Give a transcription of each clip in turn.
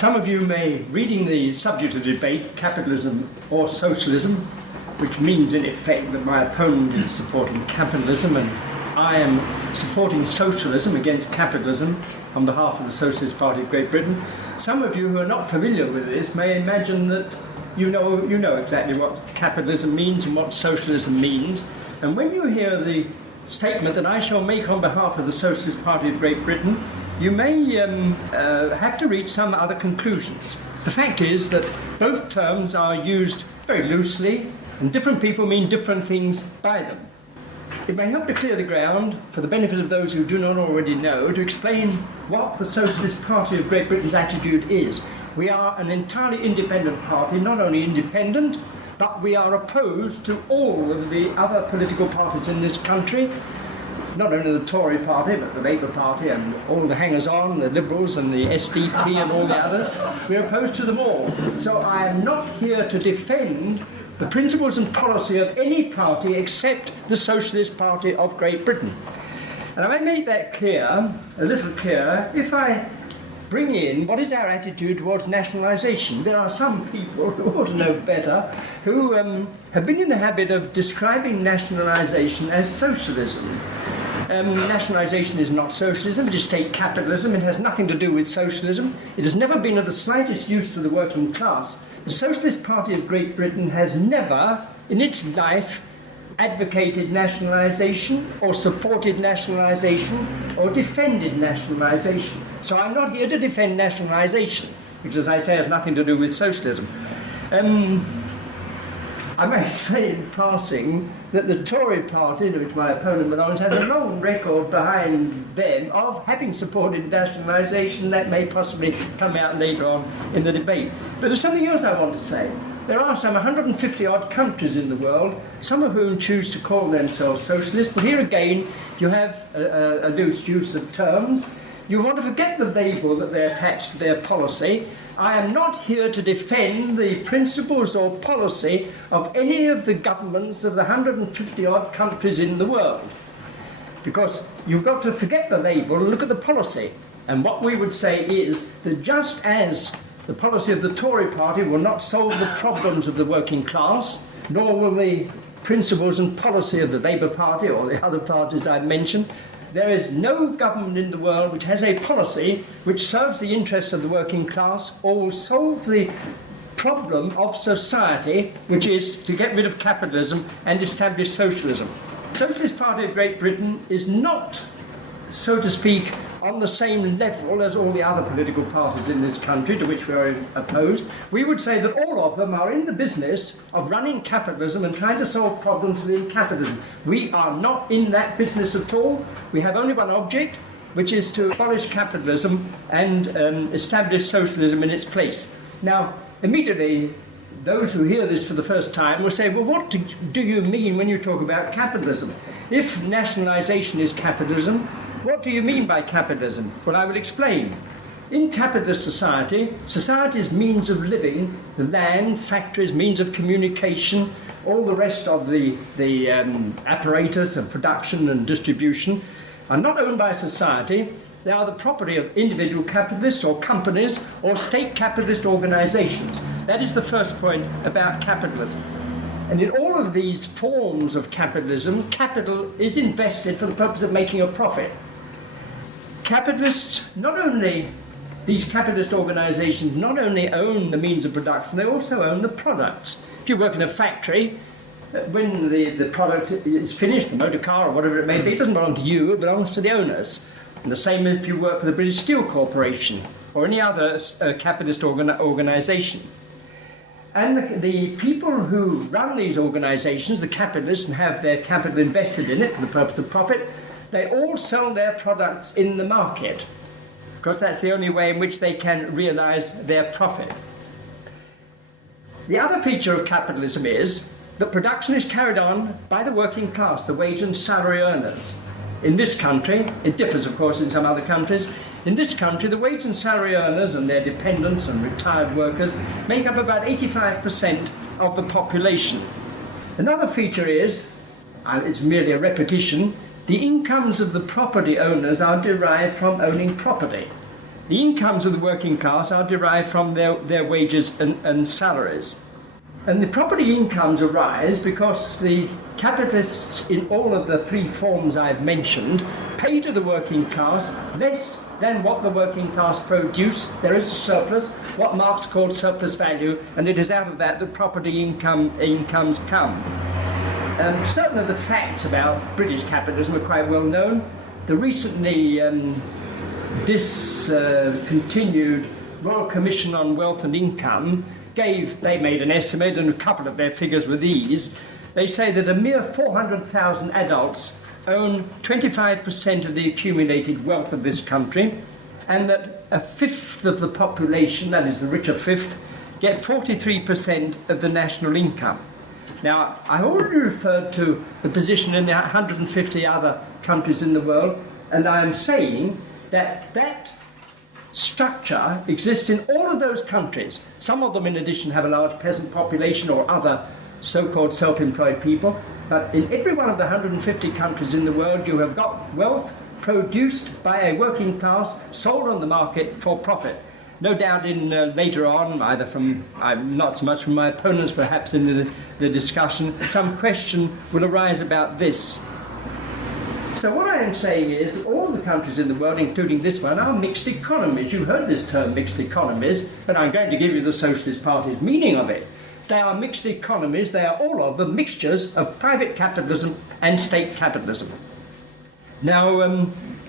Some of you may, reading the subject of debate, capitalism or socialism, which means in effect that my opponent is supporting capitalism and I am supporting socialism against capitalism on behalf of the Socialist Party of Great Britain. Some of you who are not familiar with this may imagine that you know exactly what capitalism means and what socialism means. And when you hear the statement that I shall make on behalf of the Socialist Party of Great Britain, you may have to reach some other conclusions. The fact is that both terms are used very loosely, and different people mean different things by them. It may help to clear the ground, for the benefit of those who do not already know, to explain what the Socialist Party of Great Britain's attitude is. We are an entirely independent party, not only independent, but we are opposed to all of the other political parties in this country, not only the Tory party, but the Labour Party and all the hangers-on, the Liberals and the SDP and all the others. We're opposed to them all. So I am not here to defend the principles and policy of any party except the Socialist Party of Great Britain. And I may make that clear, a little clearer, if I bring in what is our attitude towards nationalisation. There are some people who ought to know better who have been in the habit of describing nationalisation as socialism. Nationalisation is not socialism, it is state capitalism, it has nothing to do with socialism, it has never been of the slightest use to the working class. The Socialist Party of Great Britain has never, in its life, advocated nationalisation or supported nationalisation or defended nationalisation. So I'm not here to defend nationalisation, which, as I say, has nothing to do with socialism. I may say in passing that the Tory party, to which my opponent belongs, has a long record behind them of having supported nationalisation. That may possibly come out later on in the debate. But there's something else I want to say. There are some 150-odd countries in the world, some of whom choose to call themselves socialist, but here again you have a loose use of terms. You want to forget the label that they attach to their policy. I am not here to defend the principles or policy of any of the governments of the 150-odd countries in the world. Because you've got to forget the label and look at the policy. And what we would say is that just as the policy of the Tory party will not solve the problems of the working class, nor will the principles and policy of the Labour Party or the other parties I've mentioned, there is no government in the world which has a policy which serves the interests of the working class or will solve the problem of society, which is to get rid of capitalism and establish socialism. The Socialist Party of Great Britain is not, so to speak, on the same level as all the other political parties in this country to which we are opposed. We would say that all of them are in the business of running capitalism and trying to solve problems within capitalism. We are not in that business at all. We have only one object, which is to abolish capitalism and establish socialism in its place. Now, immediately, those who hear this for the first time will say, well, what do you mean when you talk about capitalism? If nationalisation is capitalism, what do you mean by capitalism? Well, I will explain. In capitalist society, society's means of living, the land, factories, means of communication, all the rest of the apparatus of production and distribution are not owned by society. They are the property of individual capitalists or companies or state capitalist organisations. That is the first point about capitalism. And in all of these forms of capitalism, capital is invested for the purpose of making a profit. Capitalists, these capitalist organisations not only own the means of production, they also own the products. If you work in a factory, when the product is finished, the motor car or whatever it may be, it doesn't belong to you, it belongs to the owners. And the same if you work for the British Steel Corporation or any other capitalist organisation. And the people who run these organisations, the capitalists, and have their capital invested in it for the purpose of profit, they all sell their products in the market, because that's the only way in which they can realise their profit. The other feature of capitalism is that production is carried on by the working class, the wage and salary earners. In this country, it differs of course in some other countries, in this country the wage and salary earners and their dependents and retired workers make up about 85% of the population. Another feature is, it's merely a repetition, the incomes of the property owners are derived from owning property. The incomes of the working class are derived from their wages and salaries. And the property incomes arise because the capitalists in all of the three forms I've mentioned pay to the working class less than what the working class produce. There is a surplus, what Marx called surplus value, and it is out of that that property incomes come. Certain of the facts about British capitalism are quite well known. The recently discontinued Royal Commission on Wealth and Income they made an estimate, and a couple of their figures were these. They say that a mere 400,000 adults own 25% of the accumulated wealth of this country, and that a fifth of the population, that is the richer fifth, get 43% of the national income. Now, I already referred to the position in the 150 other countries in the world, and I am saying that that structure exists in all of those countries. Some of them, in addition, have a large peasant population or other so-called self-employed people. But in every one of the 150 countries in the world, you have got wealth produced by a working class, sold on the market for profit. No doubt later on, either from, not so much from my opponents, perhaps in the discussion, some question will arise about this. So what I am saying is that all the countries in the world, including this one, are mixed economies. You've heard this term, mixed economies, but I'm going to give you the Socialist Party's meaning of it. They are mixed economies. They are all of them mixtures of private capitalism and state capitalism. Now,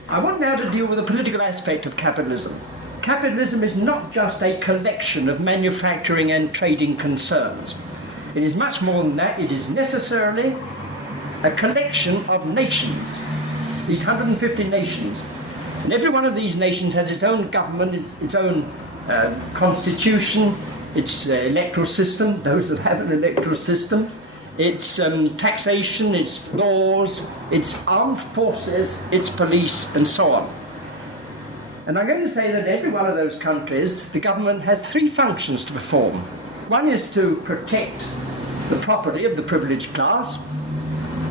I want now to deal with the political aspect of capitalism. Capitalism is not just a collection of manufacturing and trading concerns. It is much more than that. It is necessarily a collection of nations, these 150 nations. And every one of these nations has its own government, its own constitution, its electoral system, those that have an electoral system, its taxation, its laws, its armed forces, its police, and so on. And I'm going to say that in every one of those countries, the government has three functions to perform. One is to protect the property of the privileged class.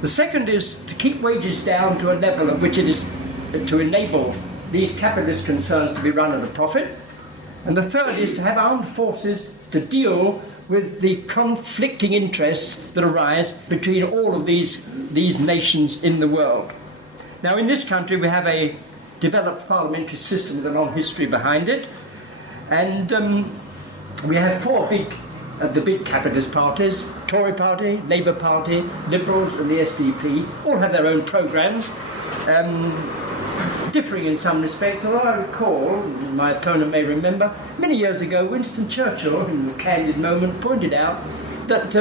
The second is to keep wages down to a level at which it is to enable these capitalist concerns to be run at a profit. And the third is to have armed forces to deal with the conflicting interests that arise between all of these nations in the world. Now, in this country, we have a developed parliamentary system with a long history behind it, and we have four of the big capitalist parties: Tory Party, Labour Party, Liberals, and the SDP. All have their own programmes, differing in some respects. Although I recall, my opponent may remember, many years ago, Winston Churchill, in a candid moment, pointed out that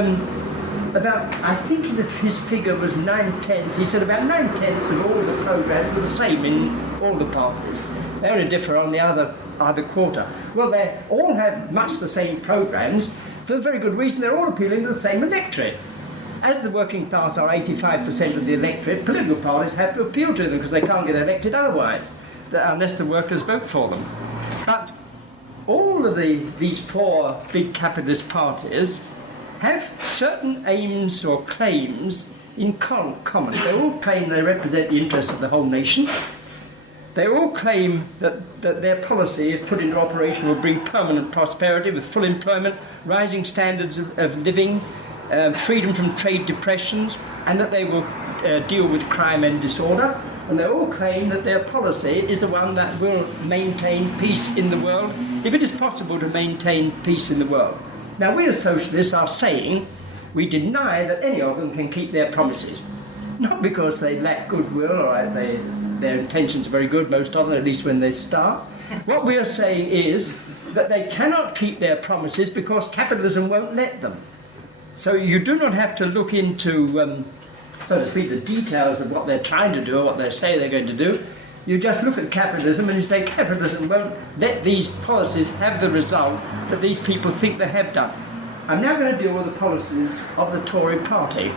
I think that his figure was 9/10. He said about 9/10 of all the programmes are the same in all the parties. They only differ on the other quarter. Well, they all have much the same programmes for a very good reason. They're all appealing to the same electorate. As the working class are 85% of the electorate, political parties have to appeal to them because they can't get elected otherwise, unless the workers vote for them. But all of these four big capitalist parties have certain aims or claims in common. They all claim they represent the interests of the whole nation. They all claim that their policy, if put into operation, will bring permanent prosperity with full employment, rising standards of living, freedom from trade depressions, and that they will deal with crime and disorder. And they all claim that their policy is the one that will maintain peace in the world, if it is possible to maintain peace in the world. Now, we as socialists are saying we deny that any of them can keep their promises. Not because they lack goodwill or their intentions are very good, most of them, at least when they start. What we are saying is that they cannot keep their promises because capitalism won't let them. So you do not have to look into, so to speak, the details of what they're trying to do or what they say they're going to do. You just look at capitalism and you say capitalism won't let these policies have the result that these people think they have done. I'm now going to deal with the policies of the Tory party.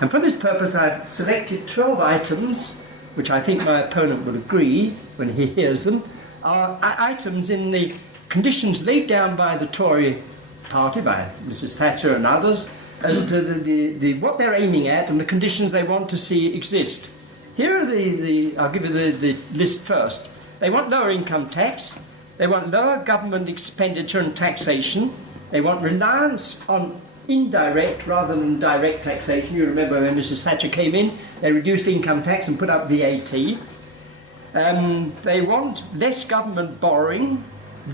And for this purpose I've selected 12 items, which I think my opponent will agree when he hears them, are items in the conditions laid down by the Tory party, by Mrs. Thatcher and others, as to the what they're aiming at and the conditions they want to see exist. Here are I'll give you the list first. They want lower income tax, They want lower government expenditure and taxation. They want reliance on indirect rather than direct taxation. You remember when Mrs. Thatcher came in, they reduced income tax and put up VAT. They want less government borrowing,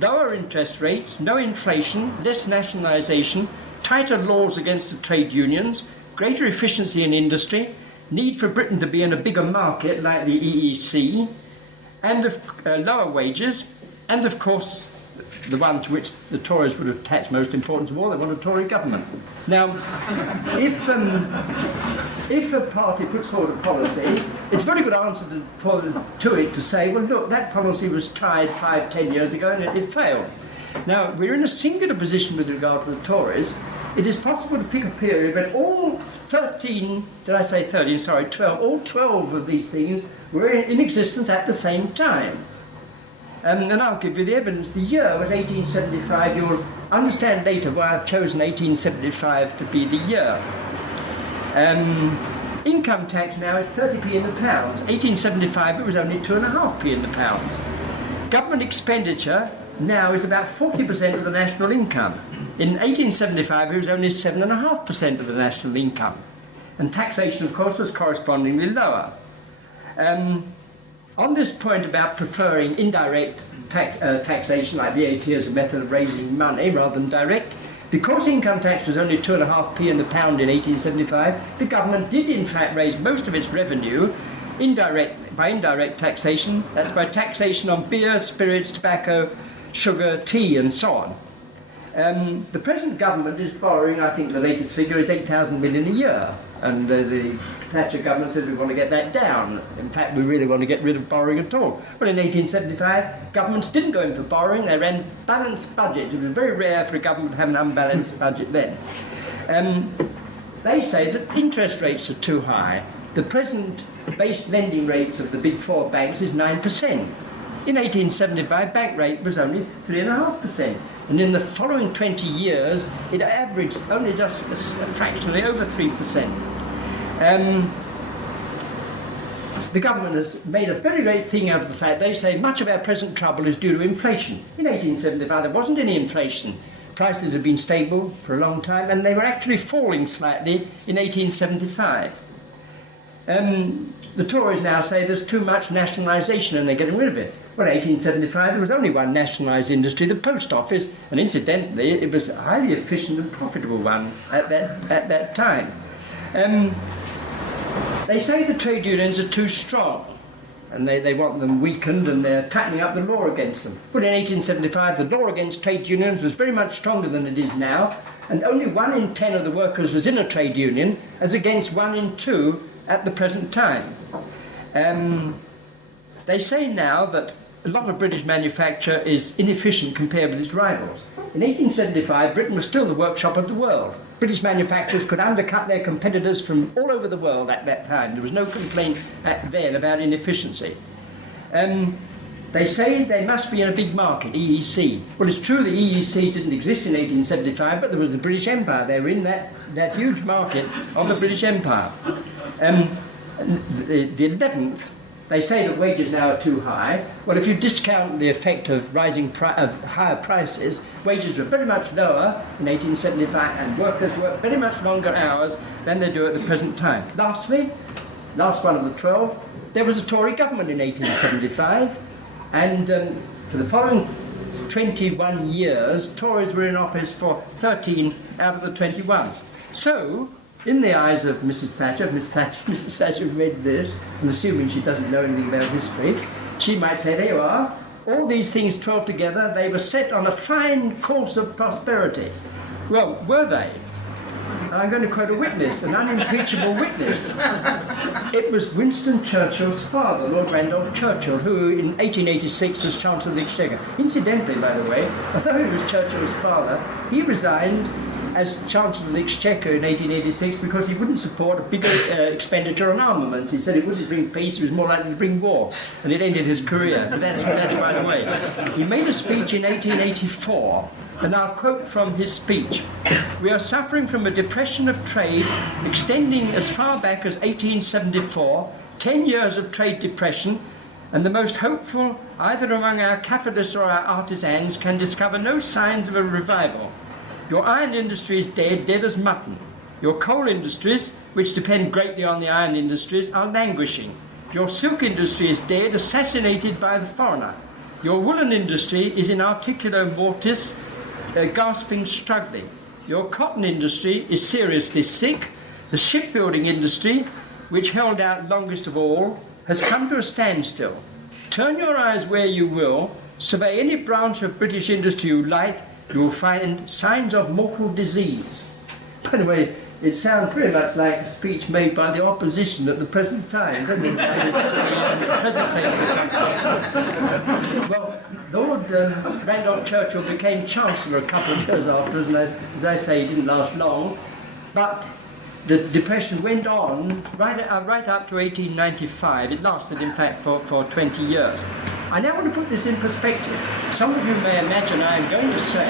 lower interest rates, no inflation, less nationalisation, tighter laws against the trade unions, greater efficiency in industry, need for Britain to be in a bigger market like the EEC, and lower wages, and of course the one to which the Tories would attach most importance of all, they want a Tory government. Now, if a party puts forward a policy, it's a very good answer to it to say, well, look, that policy was tried 5-10 years ago and it failed. Now, we're in a singular position with regard to the Tories. It is possible to pick a period when all 12 of these things were in existence at the same time. And I'll give you the evidence. The year was 1875. You'll understand later why I've chosen 1875 to be the year. Income tax now is 30p in the pound. 1875 it was only 2.5p in the pounds. Government expenditure now is about 40% of the national income. In 1875 it was only 7.5% of the national income. And taxation, of course, was correspondingly lower. On this point about preferring indirect taxation like VAT as a method of raising money rather than direct, because income tax was only 2.5p in the pound in 1875, the government did in fact raise most of its revenue by indirect taxation. That's by taxation on beer, spirits, tobacco, sugar, tea and so on. The present government is borrowing, I think the latest figure is 8,000 million a year, and the Thatcher government says we want to get that down. In fact, we really want to get rid of borrowing at all. But in 1875, governments didn't go in for borrowing, they ran balanced budgets. It was very rare for a government to have an unbalanced budget then. They say that interest rates are too high. The present base lending rates of the big four banks is 9%. In 1875, bank rate was only 3.5%. And in the following 20 years, it averaged only just fractionally over 3%. The government has made a very great thing out of the fact they say much of our present trouble is due to inflation. In 1875, there wasn't any inflation. Prices had been stable for a long time, and they were actually falling slightly in 1875. The Tories now say there's too much nationalisation and they're getting rid of it. Well, in 1875 there was only one nationalised industry, the post office, and incidentally it was a highly efficient and profitable one at that time. They say the trade unions are too strong and they want them weakened and they're tightening up the law against them. But in 1875 the law against trade unions was very much stronger than it is now, and only 1 in 10 of the workers was in a trade union as against 1 in 2 at the present time. They say now that a lot of British manufacture is inefficient compared with its rivals. In 1875, Britain was still the workshop of the world. British manufacturers could undercut their competitors from all over the world at that time. There was no complaint then about inefficiency. They say they must be in a big market, EEC. Well, it's true the EEC didn't exist in 1875, but there was the British Empire. They were in that huge market of the British Empire. The 11th, they say that wages now are too high. Well, if you discount the effect of higher prices, wages were very much lower in 1875 and workers worked very much longer hours than they do at the present time. Lastly, last one of the 12, there was a Tory government in 1875, and for the following 21 years, Tories were in office for 13 out of the 21. So, in the eyes of Mrs. Thatcher, if Mrs. Thatcher read this, and assuming she doesn't know anything about history, she might say, there you are, all these things 12 together, they were set on a fine course of prosperity. Well, were they? I'm going to quote a witness, an unimpeachable witness. It was Winston Churchill's father, Lord Randolph Churchill, who in 1886 was Chancellor of the Exchequer. Incidentally, by the way, although he was Churchill's father, he resigned as Chancellor of the Exchequer in 1886 because he wouldn't support a bigger expenditure on armaments. He said it wouldn't bring peace, it was more likely to bring war, and it ended his career. But that's by the way. He made a speech in 1884, and I'll quote from his speech. We are suffering from a depression of trade extending as far back as 1874, 10 years of trade depression, and the most hopeful, either among our capitalists or our artisans, can discover no signs of a revival. Your iron industry is dead, dead as mutton. Your coal industries, which depend greatly on the iron industries, are languishing. Your silk industry is dead, assassinated by the foreigner. Your woolen industry is in articulo mortis, gasping, struggling. Your cotton industry is seriously sick. The shipbuilding industry, which held out longest of all, has come to a standstill. Turn your eyes where you will, survey any branch of British industry you like, you will find signs of mortal disease. By the way, it sounds very much like a speech made by the opposition at the present time, doesn't it? Well, Lord Randolph Churchill became Chancellor a couple of years after, and as I say, it didn't last long, but the Depression went on right up to 1895. It lasted, in fact, for 20 years. I now want to put this in perspective. Some of you may imagine I am going to say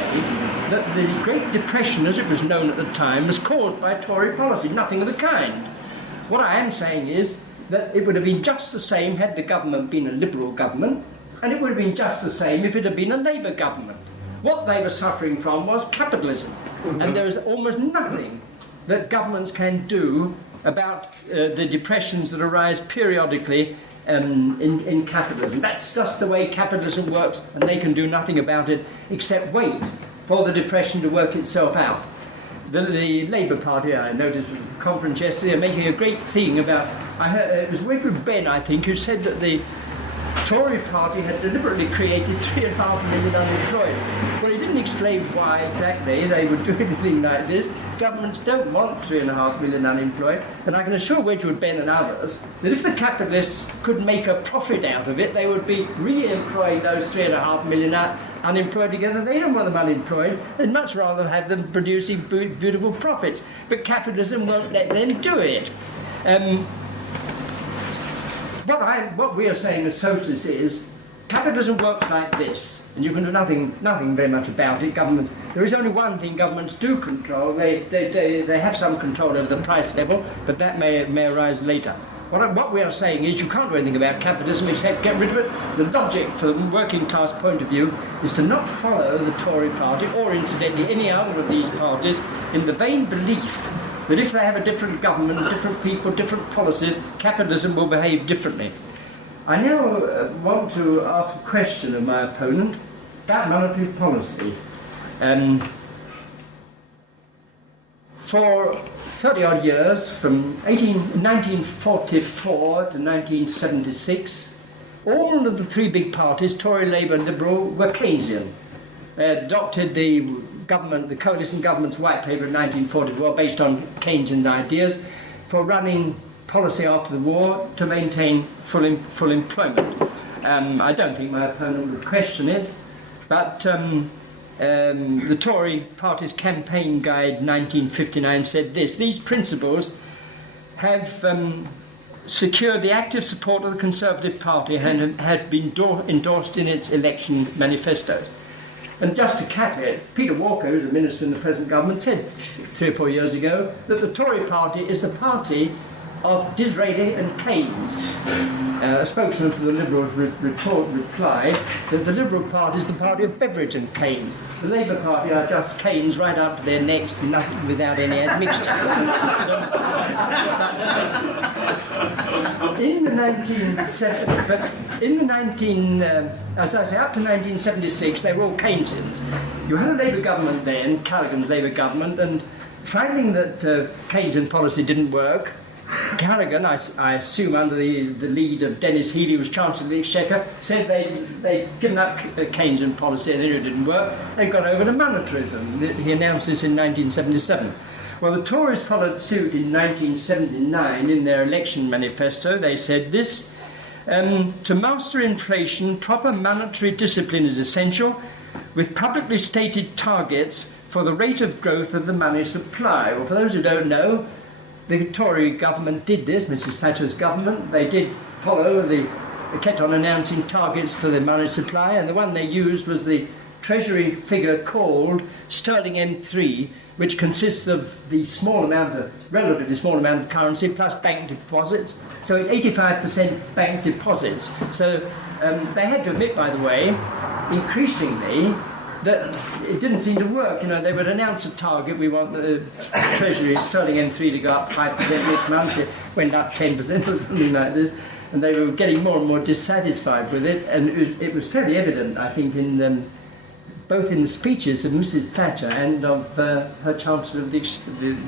that the Great Depression, as it was known at the time, was caused by Tory policy. Nothing of the kind. What I am saying is that it would have been just the same had the government been a Liberal government, and it would have been just the same if it had been a Labour government. What they were suffering from was capitalism, and there is almost nothing that governments can do about the depressions that arise periodically in capitalism. That's just the way capitalism works, and they can do nothing about it except wait for the depression to work itself out. The Labour Party, I noticed at the conference yesterday, are making a great thing about, I heard, it was Edward Benn, I think, who said that the Tory party had deliberately created 3.5 million unemployed. Well, he didn't explain why exactly they would do anything like this. Governments don't want 3.5 million unemployed, and I can assure Wedgwood Ben and others that if the capitalists could make a profit out of it, they would be re-employing those 3.5 million unemployed together. They don't want them unemployed. They'd much rather have them producing beautiful profits. But capitalism won't let them do it. What we are saying as socialists is capitalism works like this, and you can do nothing very much about it. There is only one thing governments do control. They have some control over the price level, but that may arise later. What we are saying is you can't do anything about capitalism except get rid of it. The logic from the working class point of view is to not follow the Tory party, or incidentally any other of these parties, in the vain belief that if they have a different government, different people, different policies, capitalism will behave differently. I now want to ask a question of my opponent about monetary policy. For 30-odd years, from 1944 to 1976, all of the three big parties, Tory, Labour and Liberal, were Keynesian. They adopted the coalition government's white paper in 1944 based on Keynesian ideas for running policy after the war to maintain full employment. I don't think my opponent would question it, but the Tory party's campaign guide 1959 said this: these principles have secured the active support of the Conservative Party and have been endorsed in its election manifestos. And just to cap it, Peter Walker, who's a minister in the present government, said 3 or 4 years ago that the Tory party is the party of Disraeli and Keynes. A spokesman for the Liberals replied that the Liberal Party is the party of Beveridge and Keynes. The Labour Party are just Keynes right up to their necks, nothing without any admixture. As I say, up to 1976, they were all Keynesians. You had a Labour government then, Callaghan's Labour government, and finding that Keynesian policy didn't work, Callaghan, I assume under the lead of Dennis Healey, who was Chancellor of the Exchequer, said they'd given up Keynesian policy and it didn't work. They got over to monetarism. He announced this in 1977. Well, the Tories followed suit in 1979 in their election manifesto. They said this: to master inflation, proper monetary discipline is essential, with publicly stated targets for the rate of growth of the money supply. Well, for those who don't know, the Tory government did this, Mrs. Thatcher's government. They did follow they kept on announcing targets for the money supply, and the one they used was the treasury figure called sterling M3, which consists of the relatively small amount of currency plus bank deposits. So it's 85% bank deposits. So they had to admit, by the way, increasingly, that it didn't seem to work. They would announce a target. We want the treasury sterling M3 to go up 5% next month. It went up 10% or something like this. And they were getting more and more dissatisfied with it. And it was fairly evident, I think, in both in the speeches of Mrs. Thatcher and of her Chancellor of the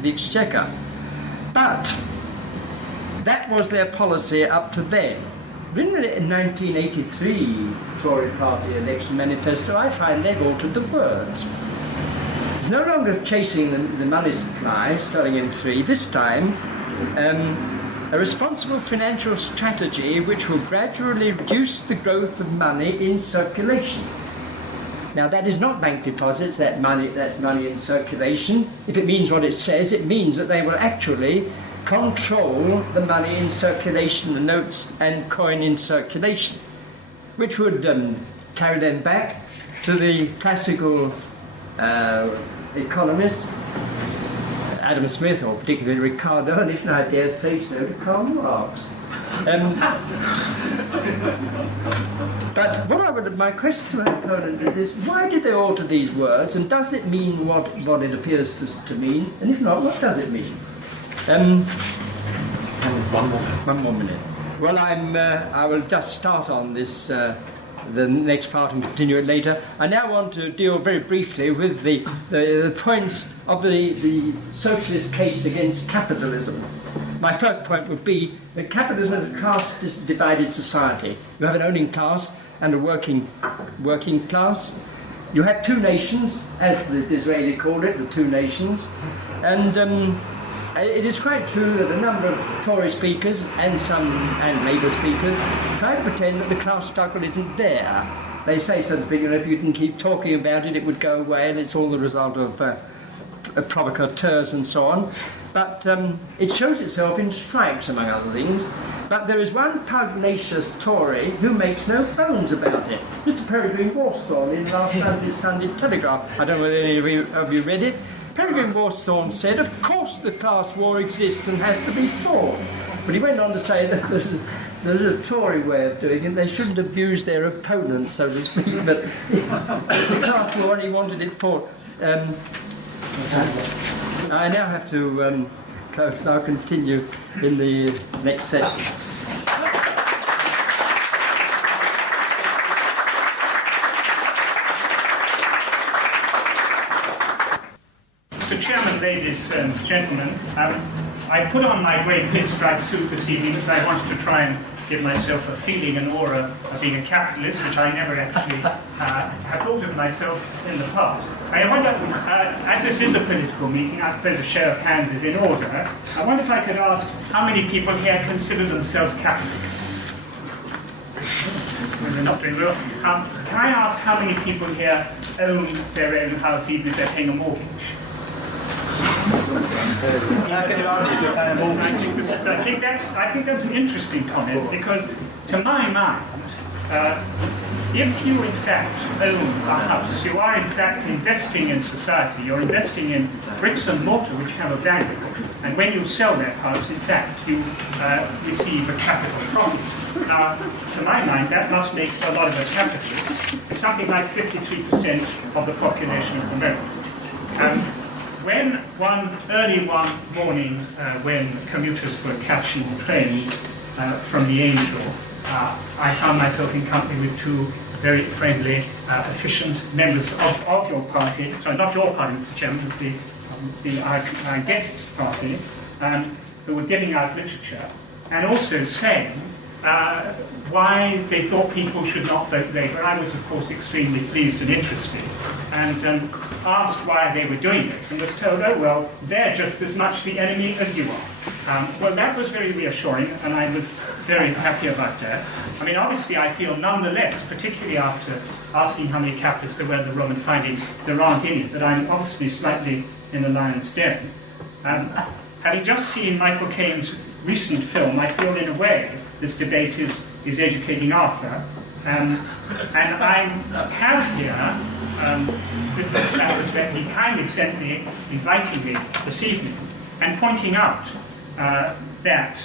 Exchequer. But that was their policy up to then. In the 1983 Tory party election manifesto, I find they've altered the words. It's no longer chasing the money supply, sterling M3, this time a responsible financial strategy which will gradually reduce the growth of money in circulation. Now that is not bank deposits, that's money in circulation. If it means what it says, it means that they will actually control the money in circulation, the notes and coin in circulation, which would carry them back to the classical economists, Adam Smith, or particularly Ricardo, and if I dare say so, to Karl Marx. But my question to my opponent is why did they alter these words, and does it mean what it appears to mean, and if not, what does it mean? One more minute. Well, I will just start on this, the next part, and continue it later. I now want to deal very briefly with the points of the socialist case against capitalism. My first point would be that capitalism is a class-divided society. You have an owning class and a working class. You have two nations, as the Disraeli called it, the two nations, and it is quite true that a number of Tory speakers and Labour speakers try to pretend that the class struggle isn't there. They say something, if you didn't keep talking about it, it would go away, and it's all the result of provocateurs and so on. But it shows itself in strikes, among other things. But there is one pugnacious Tory who makes no bones about it. Mr. Peregrine Worsthorne in last Sunday's Sunday Telegraph. I don't know whether any of you read it. Peregrine Worsthorne said, of course the class war exists and has to be fought. But he went on to say that there's a Tory way of doing it. They shouldn't abuse their opponents, so to speak, but it's a class war and he wanted it fought. I now have to close. I'll continue in the next session. Mr. Chairman, ladies and gentlemen, I put on my grey pinstripe suit this evening because I wanted to try and give myself a feeling and aura of being a capitalist, which I never actually have thought of myself in the past. I wonder, as this is a political meeting, I suppose a show of hands is in order. I wonder if I could ask how many people here consider themselves capitalists? Well, they're not doing well. Can I ask how many people here own their own house even if they're paying a mortgage? I think that's an interesting comment, because to my mind, if you in fact own a house, you are in fact investing in society. You're investing in bricks and mortar which have a value, and when you sell that house, in fact, you receive a capital profit. Now, to my mind, that must make a lot of us capitalists. It's something like 53% of the population of America. When early one morning, when commuters were catching trains from the Angel, I found myself in company with two very friendly, efficient members of your party, sorry, not your party, Mr. Chairman, but our guests' party, who were giving out literature, and also saying why they thought people should not vote Labour. I was, of course, extremely pleased and interested, and asked why they were doing this, and was told, oh, well, they're just as much the enemy as you are. Well, that was very reassuring, and I was very happy about that. I mean, obviously, I feel nonetheless, particularly after asking how many capitalists there were in the room and finding there aren't any, that I'm obviously slightly in the lion's den. Having just seen Michael Caine's recent film, I feel, in a way, this debate is educating Arthur. And I have here, with this that he kindly sent me, inviting me this evening, and pointing out that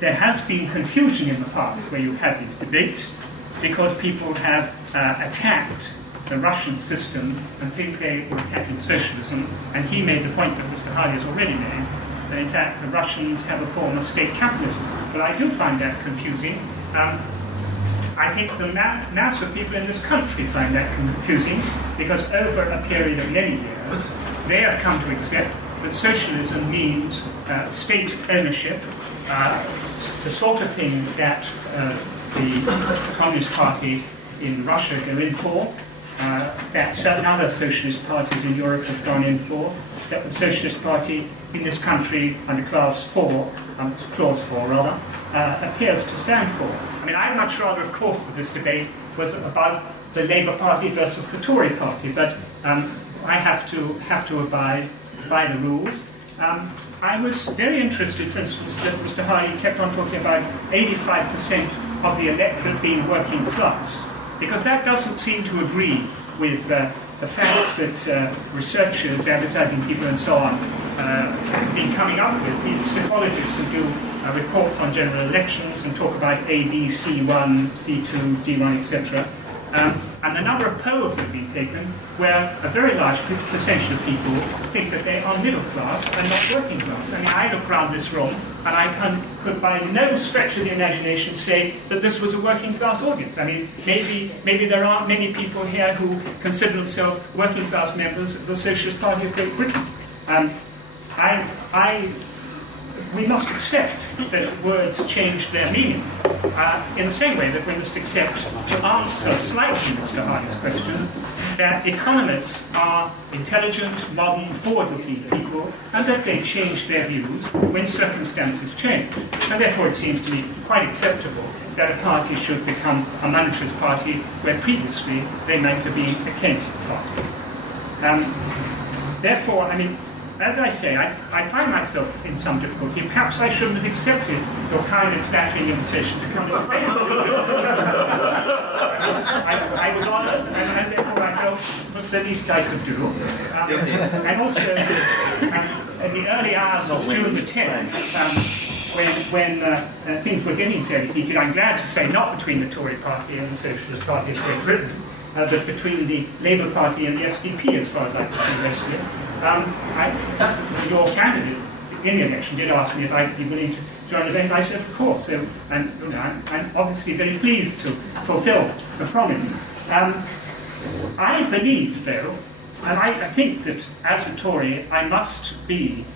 there has been confusion in the past where you've had these debates because people have attacked the Russian system and think they were attacking socialism, and he made the point that Mr. Hardy has already made, that in fact the Russians have a form of state capitalism. But I do find that confusing. I think the mass of people in this country find that confusing because over a period of many years they have come to accept that socialism means state ownership, the sort of thing that the Communist Party in Russia go in for, that certain other socialist parties in Europe have gone in for, that the Socialist Party in this country under Clause 4 rather, appears to stand for. I mean, I'd much rather, of course, that this debate was about the Labour Party versus the Tory Party, but I have to abide by the rules. I was very interested, for instance, that Mr. Hardy kept on talking about 85% of the electorate being working class, because that doesn't seem to agree with the facts that researchers, advertising people and so on have been coming up with. These psychologists who do reports on general elections and talk about A, B, C1, C2, D1, etc. And the number of polls that have been taken where a very large percentage of people think that they are middle class and not working class. I mean, I look around this room and I could by no stretch of the imagination say that this was a working class audience. I mean, maybe there aren't many people here who consider themselves working class members of the Socialist Party of Great Britain. We must accept that words change their meaning in the same way that we must accept, to answer slightly Mr. Hardy's question, that economists are intelligent, modern, forward-looking people, and that they change their views when circumstances change. And therefore it seems to me quite acceptable that a party should become a monetarist party where previously they might have been a Keynesian party. Therefore, I mean, as I say, I find myself in some difficulty. Perhaps I shouldn't have accepted your kind and flattering invitation to come to the debate. I was honoured, and therefore I felt it was the least I could do. And also, in the early hours of June the 10th, when things were getting fairly heated, I'm glad to say not between the Tory Party and the Socialist Party of Great Britain, but between the Labour Party and the SDP, as far as I could see mostly. Your candidate in the election did ask me if I'd be willing to join the debate. I said, of course. So, and I'm obviously very pleased to fulfil the promise. I believe, though, and I think that as a Tory, I must be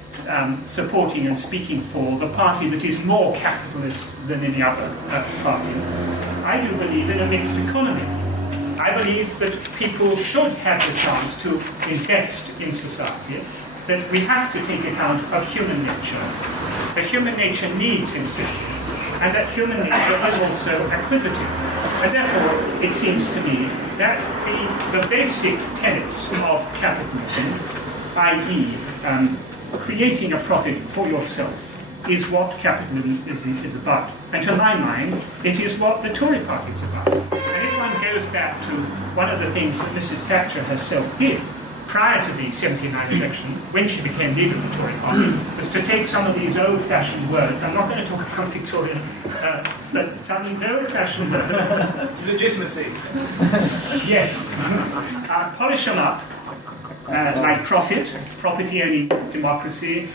supporting and speaking for the party that is more capitalist than any other party. I do believe in a mixed economy. I believe that people should have the chance to invest in society, that we have to take account of human nature, that human nature needs incentives, and that human nature is also acquisitive. And therefore, it seems to me that the basic tenets of capitalism, i.e., creating a profit for yourself, is what capitalism is about. And to my mind, it is what the Tory party is about. And if one goes back to one of the things that Mrs. Thatcher herself did prior to the 79 election, when she became leader of the Tory party, was to take some of these old-fashioned words. I'm not going to talk about Victorian, but some of these old-fashioned words. Legitimacy. Yes. Polish them up, like profit, property-owning democracy,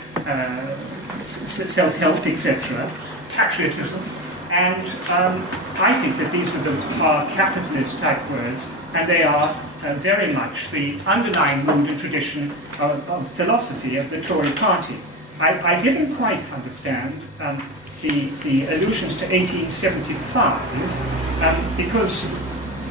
self-help, etc., patriotism, and I think that these are capitalist-type words, and they are very much the underlying mood and tradition of philosophy of the Tory party. I didn't quite understand the allusions to 1875 because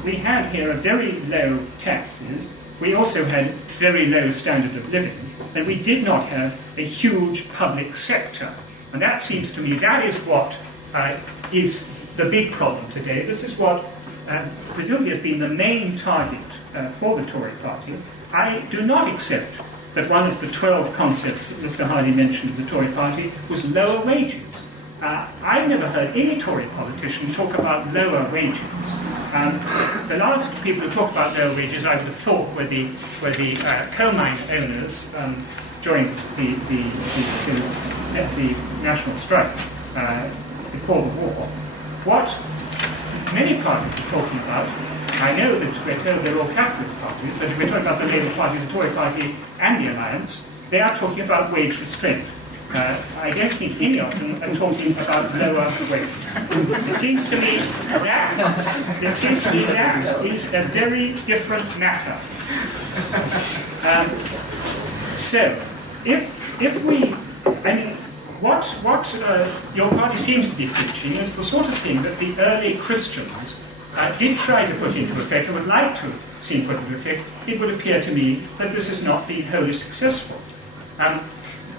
we had here a very low taxes. We also had very low standard of living, and we did not have a huge public sector. And that seems to me, that is what is the big problem today. This is what presumably has been the main target for the Tory party. I do not accept that one of the 12 concepts that Mr. Hardy mentioned of the Tory party was lower wages. I've never heard any Tory politician talk about lower wages. The last people who talked about lower wages, I would have thought, were the coal mine owners during the national strike before the war. What many parties are talking about, I know that we're told they're all capitalist parties, but if we're talking about the Labour Party, the Tory Party, and the Alliance, they are talking about wage restraint. I don't think any of them are talking about lower wages. It seems to me that is a very different matter. So, if we, I mean, what your party seems to be preaching is the sort of thing that the early Christians did try to put into effect and would like to have seen put into effect. It would appear to me that this has not been wholly successful.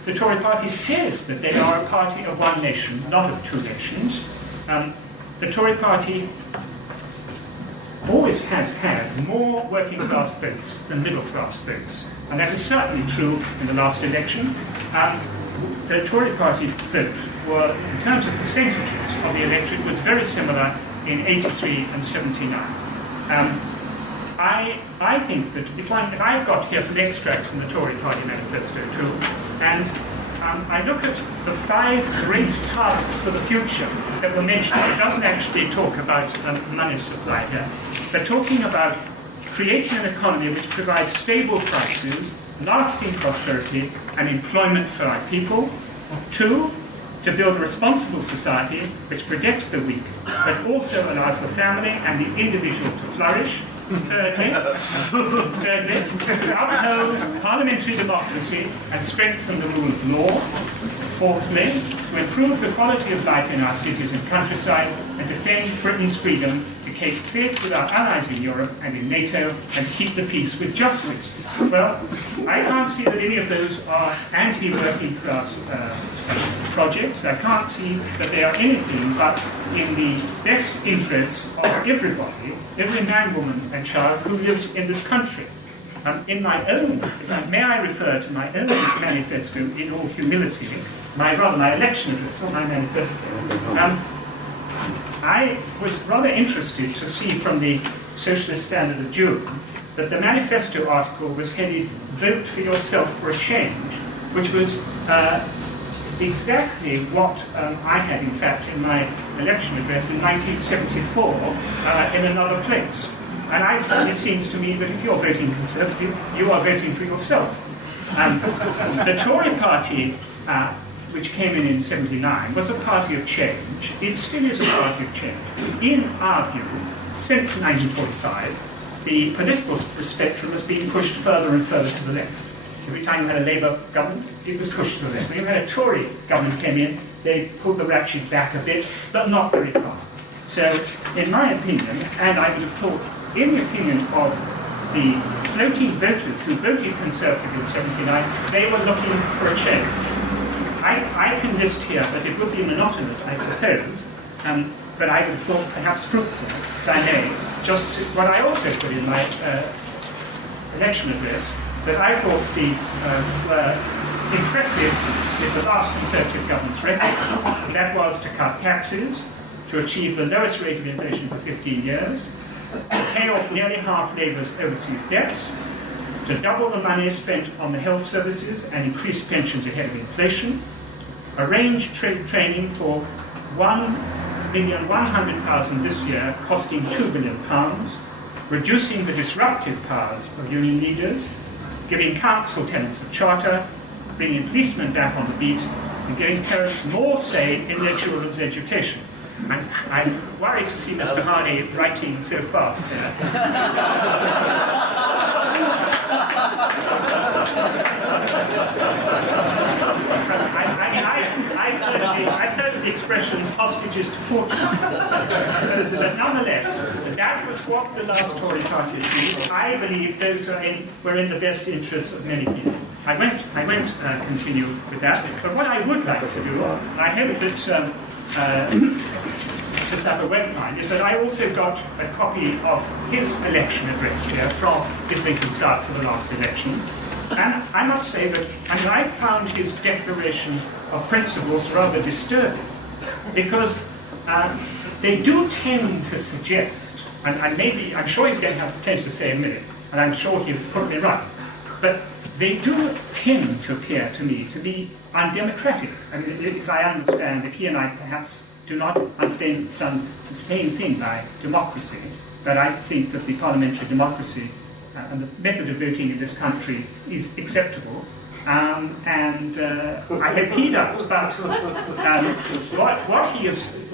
The Tory party says that they are a party of one nation, not of two nations. The Tory party always has had more working class votes than middle class votes, and that is certainly true in the last election. The Tory party vote were, in terms of percentages of the electorate, was very similar in 83 and 79. I think that if I've got here some extracts from the Tory party manifesto too, and I look at the 5 great tasks for the future that were mentioned. It doesn't actually talk about money supply here. They're talking about creating an economy which provides stable prices, lasting prosperity, and employment for our people. 2, to build a responsible society which protects the weak, but also allows the family and the individual to flourish. Thirdly, to uphold parliamentary democracy and strengthen the rule of law. Fourthly, to improve the quality of life in our cities and countryside and defend Britain's freedom, to keep faith with our allies in Europe and in NATO, and keep the peace with justice. Well, I can't see that any of those are anti-working class projects. I can't see that they are anything but in the best interests of everybody, every man, woman and child who lives in this country. In my own, may I refer to my own manifesto in all humility, my election address, or my manifesto. I was rather interested to see from the Socialist Standard of June that the manifesto article was headed "Vote for Yourself for a Change," which was exactly what I had, in fact, in my election address in 1974 in another place. And it seems to me that if you're voting Conservative, you are voting for yourself. The Tory party, which came in 79, was a party of change. It still is a party of change. In our view, since 1945, the political spectrum has been pushed further and further to the left. Every time you had a Labour government, it was pushed to the left. When you had a Tory government came in, they pulled the ratchet back a bit, but not very far. So, in my opinion, and I would have thought, in the opinion of the floating voters who voted Conservative in 79, they were looking for a change. I can list here that it would be monotonous, I suppose, but I would have thought perhaps fruitful, if I may. Just what I also put in my election address, that I thought were impressive with the last Conservative government's record. That was to cut taxes, to achieve the lowest rate of inflation for 15 years, to pay off nearly half Labour's overseas debts, to double the money spent on the health services and increase pensions ahead of inflation, arrange training for 1,100,000 this year, costing £2 billion, reducing the disruptive powers of union leaders, giving council tenants a charter, bringing policemen back on the beat, and giving parents more say in their children's education. I'm worried to see Mr. Hardy writing so fast there. I've heard the expressions hostages to fortune. But nonetheless, that was what the last Tory party did. I believe those were in the best interests of many people. I won't continue with that. But what I would like to do, and I hope that Mr. Webmine, is that I also got a copy of his election address here from Islington South for the last election. And I must say that I found his declaration of principles rather disturbing. because they do tend to suggest, and maybe, I'm sure he's going to have plenty to say in a minute, and I'm sure he'll put me right, but they do tend to appear to me to be undemocratic. I mean, if I understand that he and I perhaps do not understand the same thing by democracy, but I think that the parliamentary democracy and the method of voting in this country is acceptable. I hope he does, but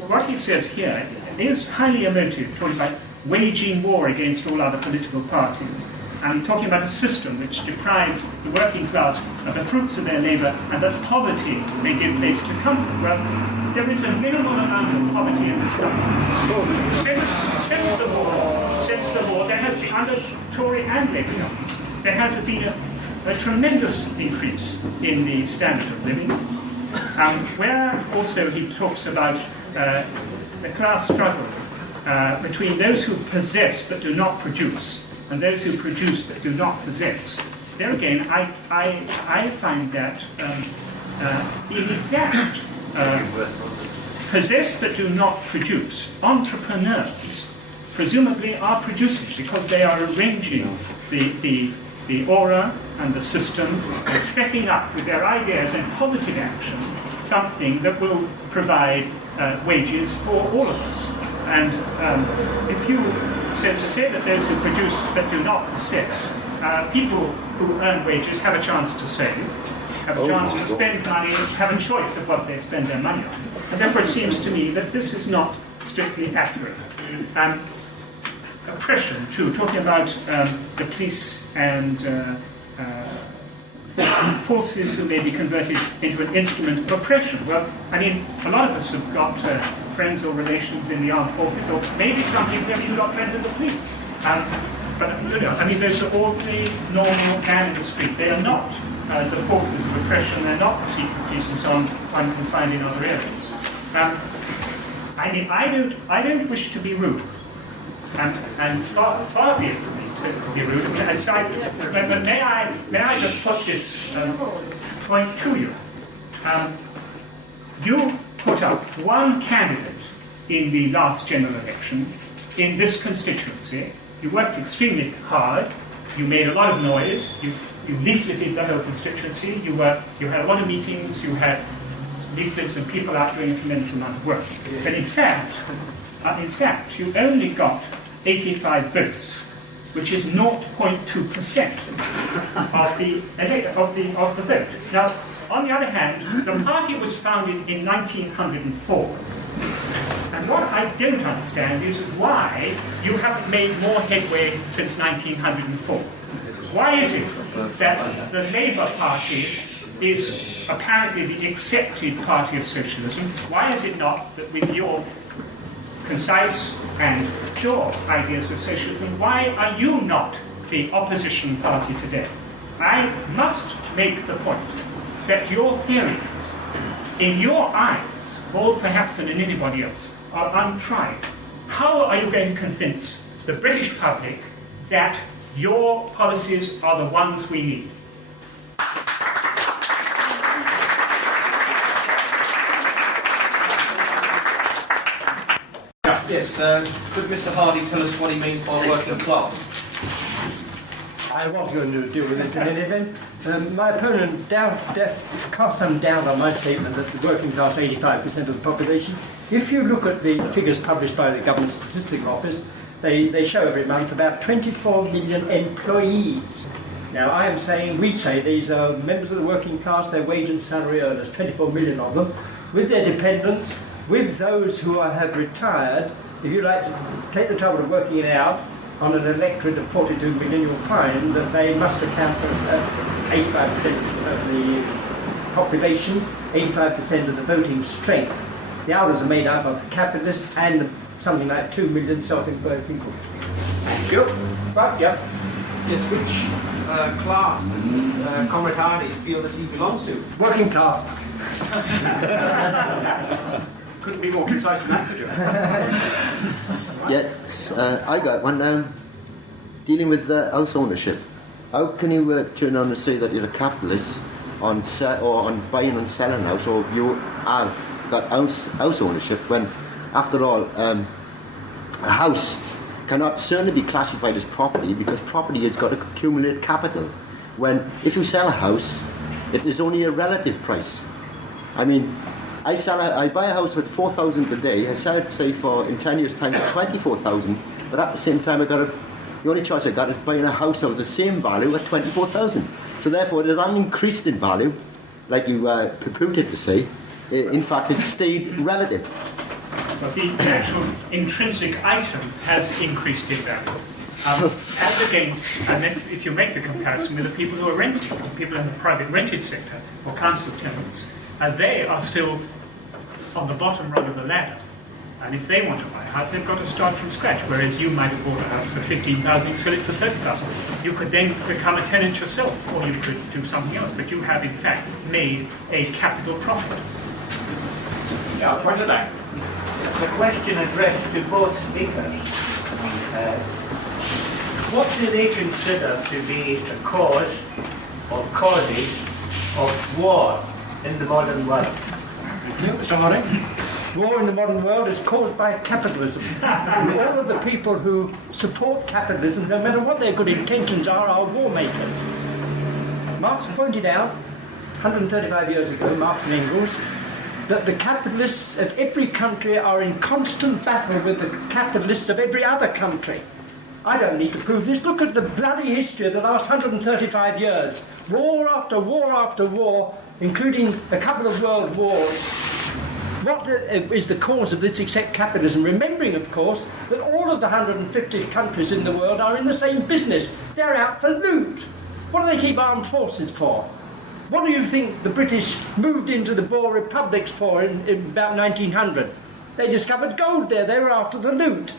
what he says here is highly emotive, talking about waging war against all other political parties, and talking about a system which deprives the working class of the fruits of their labour, and that poverty may give place to comfort. Well, there is a minimal amount of poverty in this country. Since the war, there has been, under Tory and Labour governments, there has been a tremendous increase in the standard of living, where also he talks about the class struggle between those who possess but do not produce, and those who produce but do not possess. There again, I find that inexact. Possess but do not produce. Entrepreneurs presumably are producing because they are arranging the aura and the system and setting up with their ideas and positive action something that will provide wages for all of us. And if you said to say that those who produce but do not possess, people who earn wages have a chance to save, have a chance to spend money, have a choice of what they spend their money on. And therefore it seems to me that this is not strictly accurate. Oppression, too, talking about the police and forces who may be converted into an instrument of oppression. Well, I mean, a lot of us have got friends or relations in the armed forces, or maybe some people have even got friends in the police. But, you know, I mean, those are all the normal man in the street. They are not the forces of oppression, they're not the secret police and so on, one can find in other areas. I mean, I don't wish to be rude, and far be it from me to be rude. But may I just put this point to you? You put up one candidate in the last general election in this constituency. You worked extremely hard. You made a lot of noise. You leafleted the whole constituency. You had a lot of meetings. You had leaflets and people out doing a tremendous amount of work. But in fact, you only got 85 votes, which is 0.2% of the vote. Now, on the other hand, the party was founded in 1904. And what I don't understand is why you haven't made more headway since 1904. Why is it that the Labour Party is apparently the accepted party of socialism? Why is it not that with your concise and pure ideas of socialism, why are you not the opposition party today? I must make the point that your theories, in your eyes, more perhaps than in anybody else, are untried. How are you going to convince the British public that your policies are the ones we need? Yes, could Mr. Hardy tell us what he means by working class? I was going to deal with this in anything. My opponent cast some doubt on my statement that the working class are 85% of the population. If you look at the figures published by the Government Statistical Office, they show every month about 24 million employees. Now, we'd say these are members of the working class, their wage and salary earners, 24 million of them, with their dependents, with those who have retired. If you like to take the trouble of working it out, on an electorate of 42 million, you'll find that they must account for 85% of the population, 85% of the voting strength. The others are made up of capitalists and something like 2 million self-employed people. Thank you. But, yeah. Yes, which class does Comrade Hardy feel that he belongs to? Working class. Couldn't be more concise than that, could you? Yes, I got one now. Dealing with house ownership. How can you turn around and say that you're a capitalist on buying and selling a house, or you have got house ownership when, after all, a house cannot certainly be classified as property because property has got to accumulate capital. When, if you sell a house, it is only a relative price. I mean, I buy a house with 4,000 today. I sell it, say, in 10 years' time for 24,000. But at the same time, the only choice I got is buying a house of the same value at 24,000. So therefore, it hasn't increased in value, like you purported to say. In fact, it's stayed relative. But the actual intrinsic item has increased in value. As against, and if you make the comparison with the people who are renting, the people in the private rented sector or council tenants, they are still on the bottom rung of the ladder. And if they want to buy a house, they've got to start from scratch. Whereas you might have bought a house for 15,000, you sell it for 30,000. You could then become a tenant yourself, or you could do something else. But you have, in fact, made a capital profit. Yeah, point to that. The question addressed to both speakers. What do they consider to be the cause or causes of war in the modern world? Mr. Harding. War in the modern world is caused by capitalism. All of the people who support capitalism, no matter what their good intentions are war makers. Marx pointed out, 135 years ago, Marx and Engels, that the capitalists of every country are in constant battle with the capitalists of every other country. I don't need to prove this. Look at the bloody history of the last 135 years. War after war after war, including a couple of world wars. What is the cause of this except capitalism? Remembering, of course, that all of the 150 countries in the world are in the same business. They're out for loot. What do they keep armed forces for? What do you think the British moved into the Boer republics for in about 1900? They discovered gold there. They were after the loot.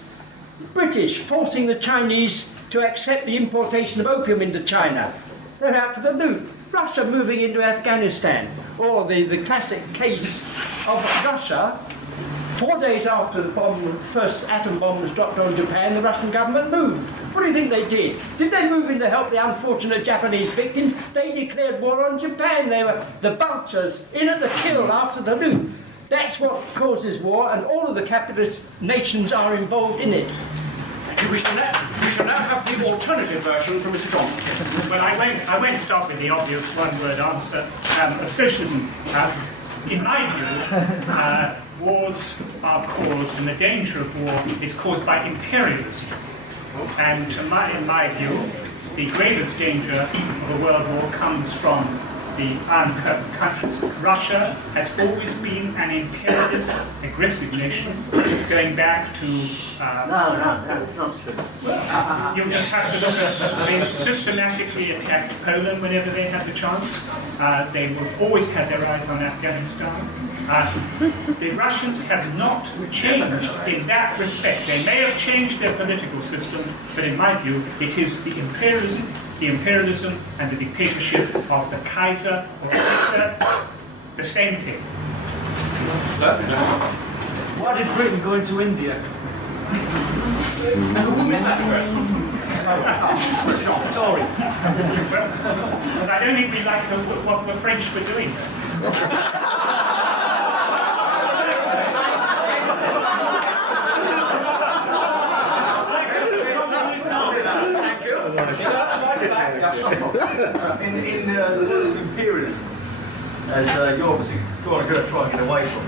British forcing the Chinese to accept the importation of opium into China. They're out for the loot. Russia moving into Afghanistan. Or the classic case of Russia, 4 days after the first atom bomb was dropped on Japan, the Russian government moved. What do you think they did? Did they move in to help the unfortunate Japanese victims? They declared war on Japan. They were the vultures in at the kill after the loot. That's what causes war, and all of the capitalist nations are involved in it. We shall now have the alternative version from Mr. Johnson. Well, I won't start with the obvious one-word answer of socialism. In my view, wars are caused, and the danger of war is caused by imperialism. And in my view, the greatest danger of a world war comes from the Iron Curtain countries. Russia has always been an imperialist, aggressive nation, going back to... No, that's not true. You just have to look at... They systematically attacked Poland whenever they had the chance. They will always have their eyes on Afghanistan. The Russians have not changed in that respect. They may have changed their political system, but in my view, it is the imperialism and the dictatorship of the Kaiser or Hitler, the same thing. Certainly. Why did Britain go into India? Who is that question? Tory. Well, I don't think we like what the French were doing. In the world of imperialism, as you're obviously going to try and get away from,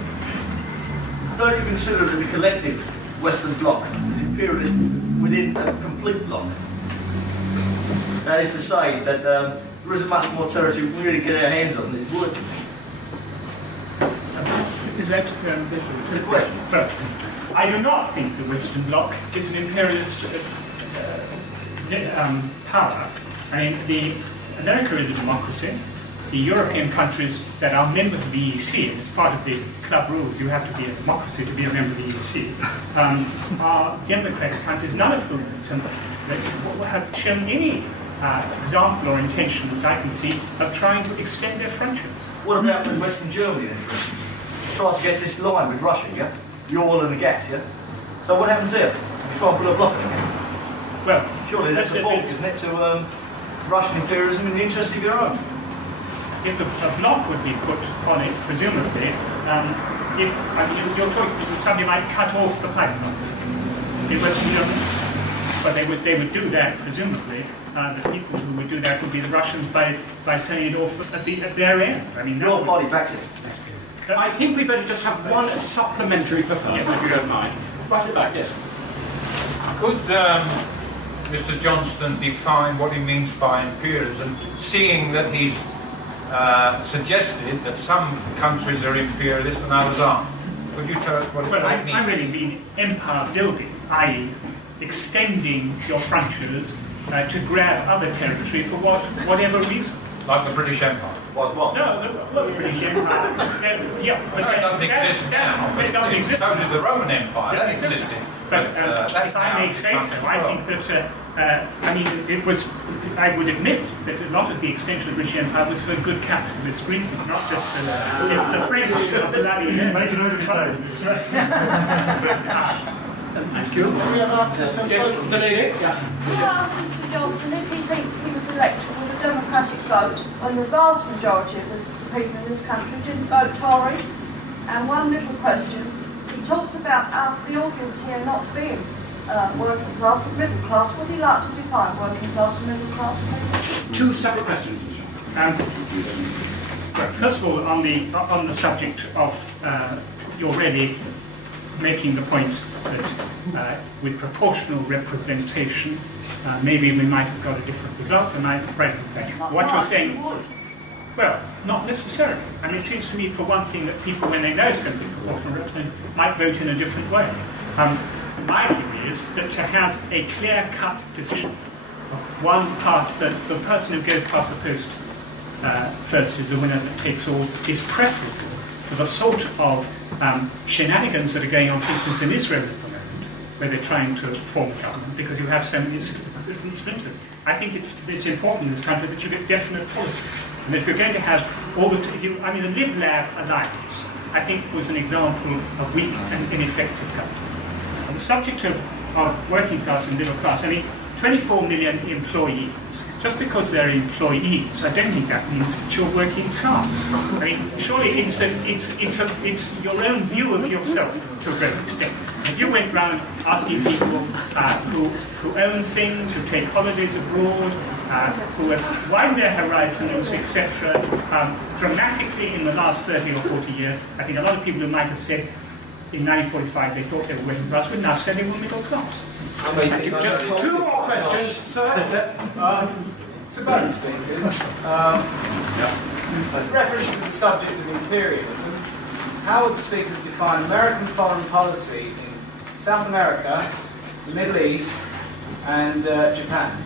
don't you consider that the collective Western bloc is imperialist within a complete bloc? That is to say that there isn't much more territory we can really get our hands on than it would. Is that It's a question. But I do not think the Western Bloc is an imperialist power. I mean, America is a democracy. The European countries that are members of the EEC, and it's part of the club rules, you have to be a democracy to be a member of the EEC, are democratic countries, none of whom have shown any example or intention, as I can see, of trying to extend their friendships. What about with Western Germany then, for instance? Tries to get this line with Russia, yeah? The oil and the gas, yeah? So what happens there? You try and put a block in it. Well, Surely that's a fault, isn't it, to Russian imperialism in the interest of your own? if a block would be put on it, presumably, you're talking that somebody might cut off the pipeline in Western Germany. But they would do that, presumably. The people who would do that would be the Russians by turning it off at their end. I mean, Your body back to it. I think we better just have one supplementary for first, if you don't mind. Right at the back, yes. Could Mr. Johnston define what he means by imperialism, seeing that he's suggested that some countries are imperialist and others aren't? Could you tell us what it means? I really mean empire building, i.e. extending your frontiers to grab other territory for whatever reason. Like the British Empire? Was what? No, the British Empire. Yeah, but it doesn't exist now. But it doesn't exist. So did the Roman Empire. That existed. But if I may say so, I think that, it was, I would admit that a lot of the extension of the British Empire was for good capitalist reasons, not just the French of bloody... Make it over Thank you. Yes, the lady? Yeah. Can I ask Mr. Johnson if he thinks he was elected with a democratic vote when the vast majority of the people in this country didn't vote Tory? And one little question, he talked about us, the audience here, not being working class and middle class. Would he like to define working class and middle class, please? Two separate questions. First of all, on the subject of you're really making the point that with proportional representation, maybe we might have got a different result, and I agree with that. What you're saying, well, not necessarily. I mean, it seems to me, for one thing, that people, when they know it's going to be proportional representation, might vote in a different way. My view is that to have a clear-cut decision of one part, that the person who goes past the post first is the winner that takes all, is preferable to the sort of shenanigans that are going on, for instance, in Israel at the moment, where they're trying to form a government, because you have so many different splinters. I think it's important in this country that you get definite policies. And if you're going to have all the... the Lib-Lab alliance, I think, was an example of weak and ineffective capital. On the subject of working class and middle class, 24 million employees. Just because they're employees, I don't think that means that you're working class. Surely it's your own view of yourself to a great extent. If you went around asking people who own things, who take holidays abroad, who have widened their horizons, etc., dramatically in the last 30 or 40 years, I think a lot of people who might have said in 1945 they thought they were working class would now say they were middle class. Thank you. Just two more questions, sir. To both speakers, in reference to the subject of imperialism, how would the speakers define American foreign policy in South America, the Middle East, and Japan?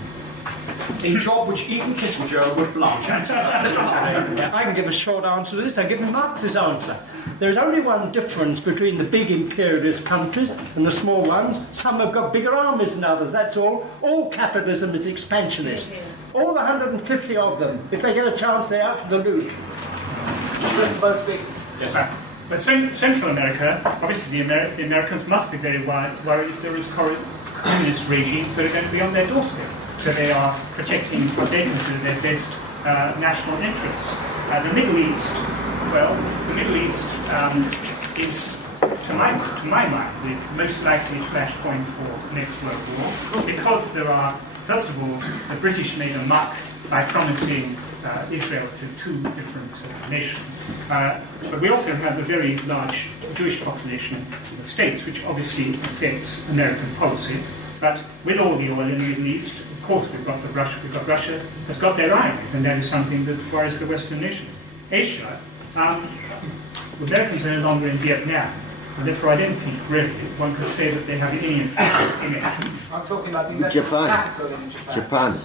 A job which even Kissinger would blanch at. I can give a short answer to this. I give Marx's answer. There is only one difference between the big imperialist countries and the small ones. Some have got bigger armies than others, that's all. All capitalism is expansionist. All the 150 of them, if they get a chance, they're out for the loot. Mr. Both speakers. Yes. But Central America, obviously the Americans must be very worried if there is communist regimes that are going to be on their doorstep. So they are protecting what they consider their best national interests. The Middle East is, to my mind, the most likely flashpoint for next World War, because there are, first of all, the British made a muck by promising Israel to two different nations. But we also have a very large Jewish population in the States, which obviously affects American policy. But with all the oil in the Middle East, of course, we've got Russia has got their eye, and that is something that worries the Western nations. Asia, the Americans are no longer in Vietnam, and therefore I don't think really one could say that they have any influence in it. I'm talking about the Japan. capital in Japan.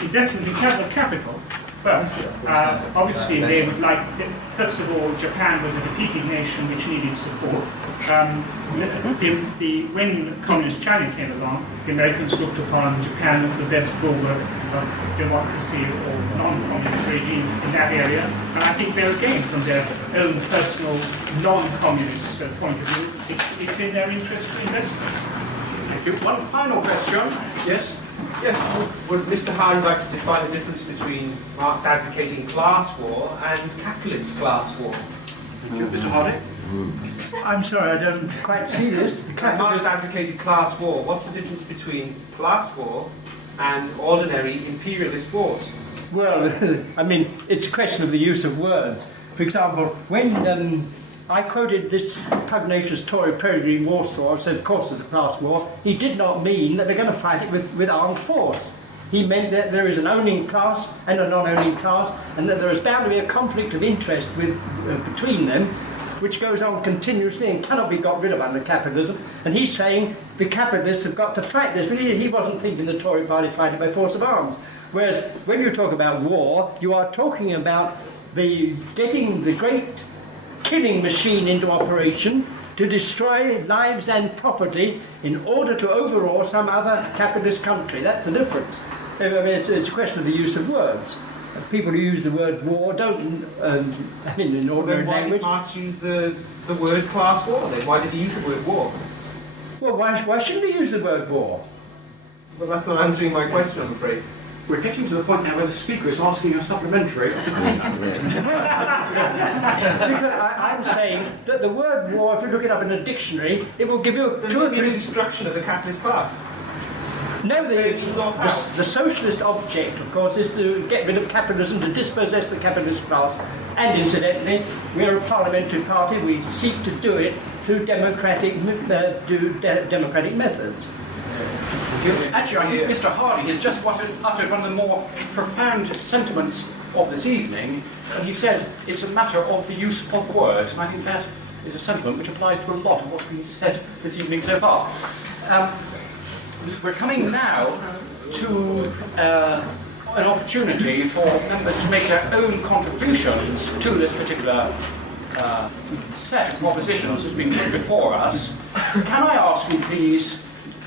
Investment in capital. Well, obviously they would like, first of all, Japan was a defeated nation which needed support. When Communist China came along, the Americans looked upon Japan as the best bulwark of democracy or non-communist regimes in that area. And I think they're again, from their own personal non-communist point of view, it's in their interest to invest there. Thank you. One final question. Yes? Yes, would Mr. Howard like to define the difference between Marx advocating class war and capitalist class war? Thank you. Mr. Hardy? I'm sorry, I don't quite see this. Marx advocated class war. What's the difference between class war and ordinary imperialist wars? Well, I mean, it's a question of the use of words. For example, when I quoted this pugnacious Tory pedigreed in Warsaw, said, of course, there's a class war, he did not mean that they're going to fight it with armed force. He meant that there is an owning class and a non-owning class, and that there is bound to be a conflict of interest between them, which goes on continuously and cannot be got rid of under capitalism. And he's saying the capitalists have got to fight this. But he wasn't thinking the Tory party fight it by force of arms. Whereas when you talk about war, you are talking about getting the great killing machine into operation to destroy lives and property in order to overawe some other capitalist country. That's the difference. I mean, it's a question of the use of words. People who use the word war don't, in ordinary Why language. did Marx use the word class war then? Why did he use the word war? Well, why shouldn't he use the word war? Well, that's not answering my question, I'm afraid. We're getting to the point now where the speaker is asking a supplementary. Because I'm saying that the word war, if you look it up in a dictionary, it will give you two or three... destruction of the capitalist class. No, the socialist object, of course, is to get rid of capitalism, to dispossess the capitalist class. And incidentally, we're a parliamentary party. We seek to do it through democratic methods. Actually, I think Mr. Hardy has just uttered one of the more profound sentiments of this evening, and he said it's a matter of the use of words, and I think that is a sentiment which applies to a lot of what's been said this evening so far. We're coming now to an opportunity for members to make their own contributions to this particular set of propositions that's been put before us. Can I ask you, please,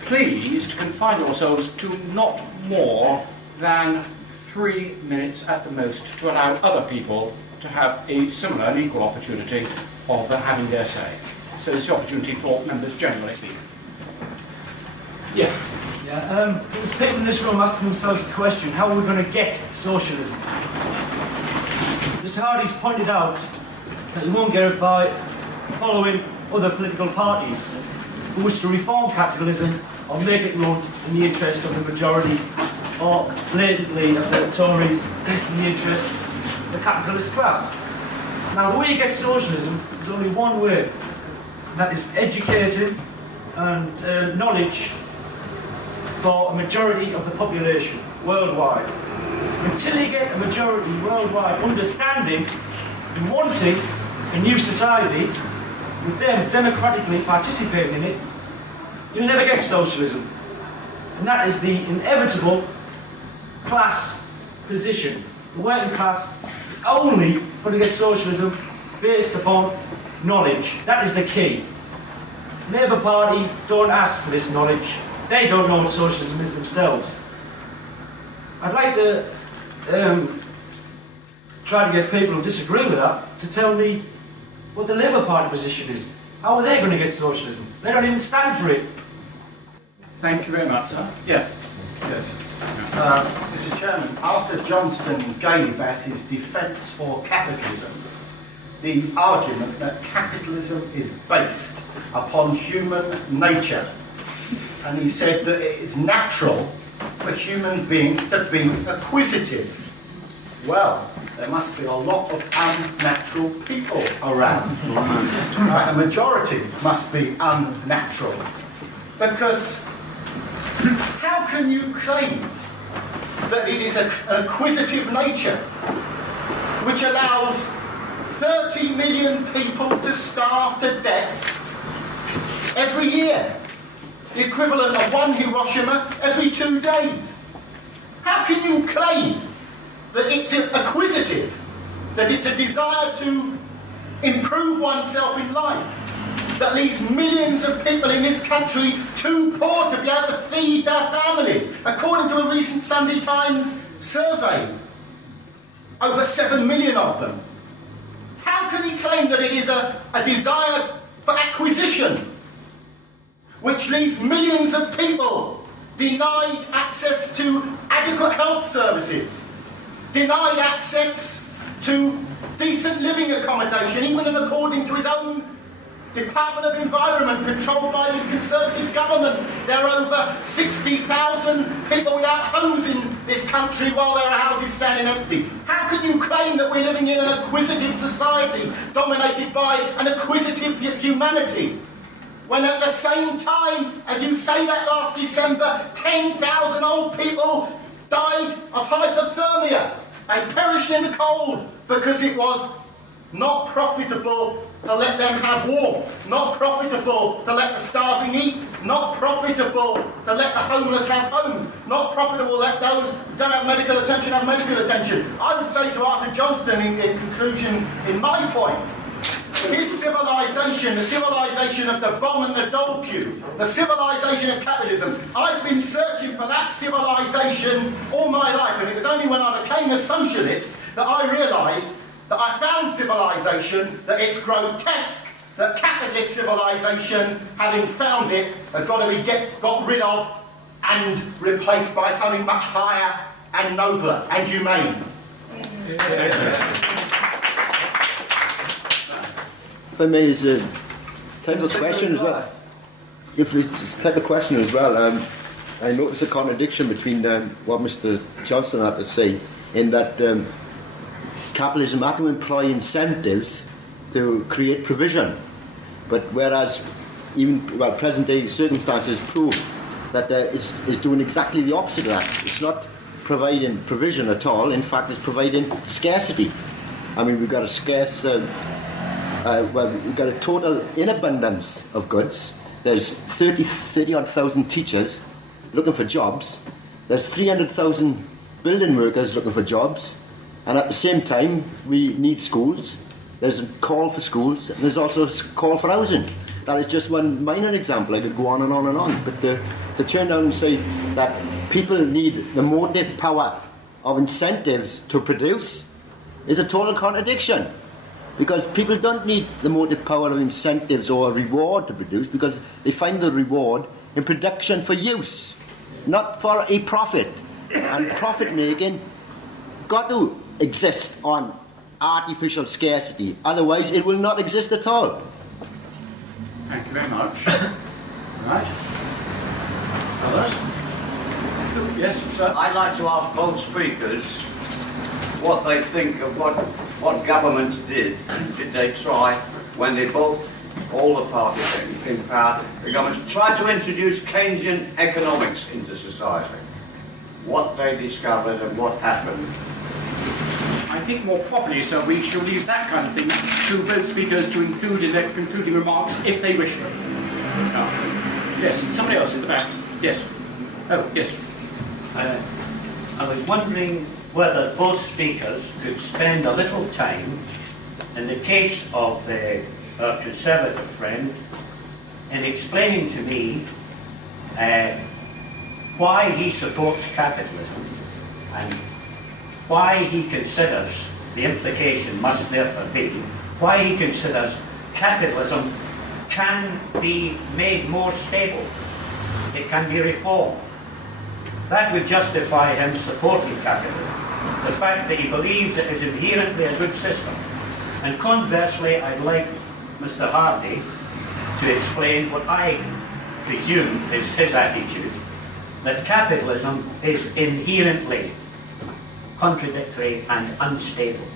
to confine yourselves to not more than 3 minutes at the most, to allow other people to have a similar and equal opportunity of having their say. So this is the opportunity for members generally. Yes. Yeah, there's people in this room asking themselves the question, how are we going to get socialism? Mr. Hardy's pointed out that you won't get it by following other political parties who wish to reform capitalism or make it run in the interest of the majority, or blatantly, as the Tories, in the interest of the capitalist class. Now, the way you get socialism is only one way, and that is educated and knowledge for a majority of the population worldwide. Until you get a majority worldwide understanding and wanting a new society, with them democratically participating in it, you'll never get socialism. And that is the inevitable class position. The working class is only going to get socialism based upon knowledge. That is the key. The Labour Party don't ask for this knowledge. They don't know what socialism is themselves. I'd like to try to get people who disagree with that to tell me what the Labour Party position is. How are they going to get socialism? They don't even stand for it. Thank you very much, sir. Yeah. Yes. Mr. Chairman, after Johnston gave as his defence for capitalism the argument that capitalism is based upon human nature, and he said that it's natural for human beings to be acquisitive. Well, there must be a lot of unnatural people around. A majority must be unnatural. Because how can you claim that it is an acquisitive nature which allows 30 million people to starve to death every year? The equivalent of one Hiroshima every 2 days. How can you claim that it's acquisitive, that it's a desire to improve oneself in life, that leaves millions of people in this country too poor to be able to feed their families? According to a recent Sunday Times survey, over 7 million of them. How can he claim that it is a desire for acquisition, which leaves millions of people denied access to adequate health services, denied access to decent living accommodation, even according to his own Department of Environment, controlled by this Conservative government. There are over 60,000 people without homes in this country while there are houses standing empty. How can you claim that we're living in an acquisitive society dominated by an acquisitive humanity, when at the same time as you say that last December, 10,000 old people died of hypothermia? They perished in the cold because it was not profitable to let them have warmth, not profitable to let the starving eat, not profitable to let the homeless have homes, not profitable to let those who don't have medical attention have medical attention. I would say to Arthur Johnston in conclusion, in my point, his civilization, the civilization of the bomb and the dole cube, the civilization of capitalism, I've been searching for that civilization all my life, and it was only when I became a socialist that I realised that I found civilization, that it's grotesque, that capitalist civilization, having found it, has got to be got rid of and replaced by something much higher and nobler and humane. If I may take a question as well. If we just take a question as well, I notice a contradiction between what Mr. Johnson had to say, in that capitalism had to employ incentives to create provision, but whereas present day circumstances prove that it's doing exactly the opposite of that. It's not providing provision at all. In fact, it's providing scarcity. I mean, we've got a scarce, we've got a total inabundance of goods. There's 30-odd thousand teachers looking for jobs. There's 300,000 building workers looking for jobs. And at the same time, we need schools. There's a call for schools, and there's also a call for housing. That is just one minor example. I could go on and on and on. But to turn around and say that people need the motive power of incentives to produce is a total contradiction. Because people don't need the motive power of incentives or a reward to produce, because they find the reward in production for use, not for a profit. And profit making got to exist on artificial scarcity, otherwise it will not exist at all. Thank you very much. Right. Others? Yes, sir. I'd like to ask both speakers what they think of what governments did they try when they both, all the parties in power, the governments tried to introduce Keynesian economics into society. What they discovered and what happened. I think more properly, sir, we shall leave that kind of thing to both speakers to include in their concluding remarks if they wish. Yes, somebody else in the back. Yes. Oh, yes. I was wondering whether both speakers could spend a little time, in the case of our Conservative friend, in explaining to me why he supports capitalism and why he considers, the implication must therefore be, why he considers capitalism can be made more stable, it can be reformed. That would justify him supporting capitalism. The fact that he believes it is inherently a good system. And conversely, I'd like Mr. Hardy to explain what I presume is his attitude, that capitalism is inherently contradictory and unstable,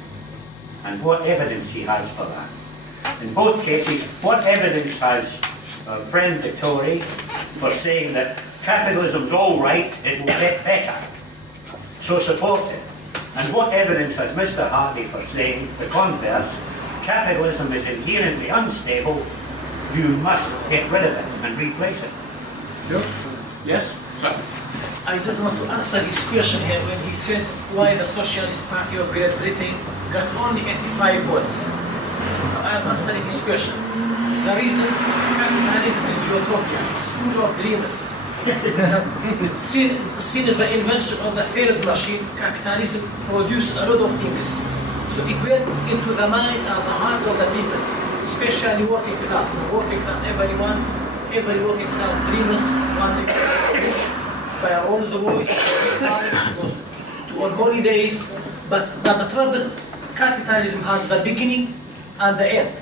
and what evidence he has for that. In both cases, what evidence has our friend the Tory for saying that capitalism's all right, it will get better, so support it? And what evidence has Mr. Hardy for saying the converse, capitalism is inherently unstable, you must get rid of it and replace it? Yes, sir. I just want to answer his question here when he said why the Socialist Party of Great Britain got only 85 votes. I am answering his question. The reason capitalism is utopia, it's full of dreamers. Since the invention of the Ferris machine, capitalism produced a lot of things. So it went into the mind and the heart of the people, especially working class. The working class, every working class dreamers want to rich by all the boys, goes to on holidays. But the problem, capitalism has the beginning and the end.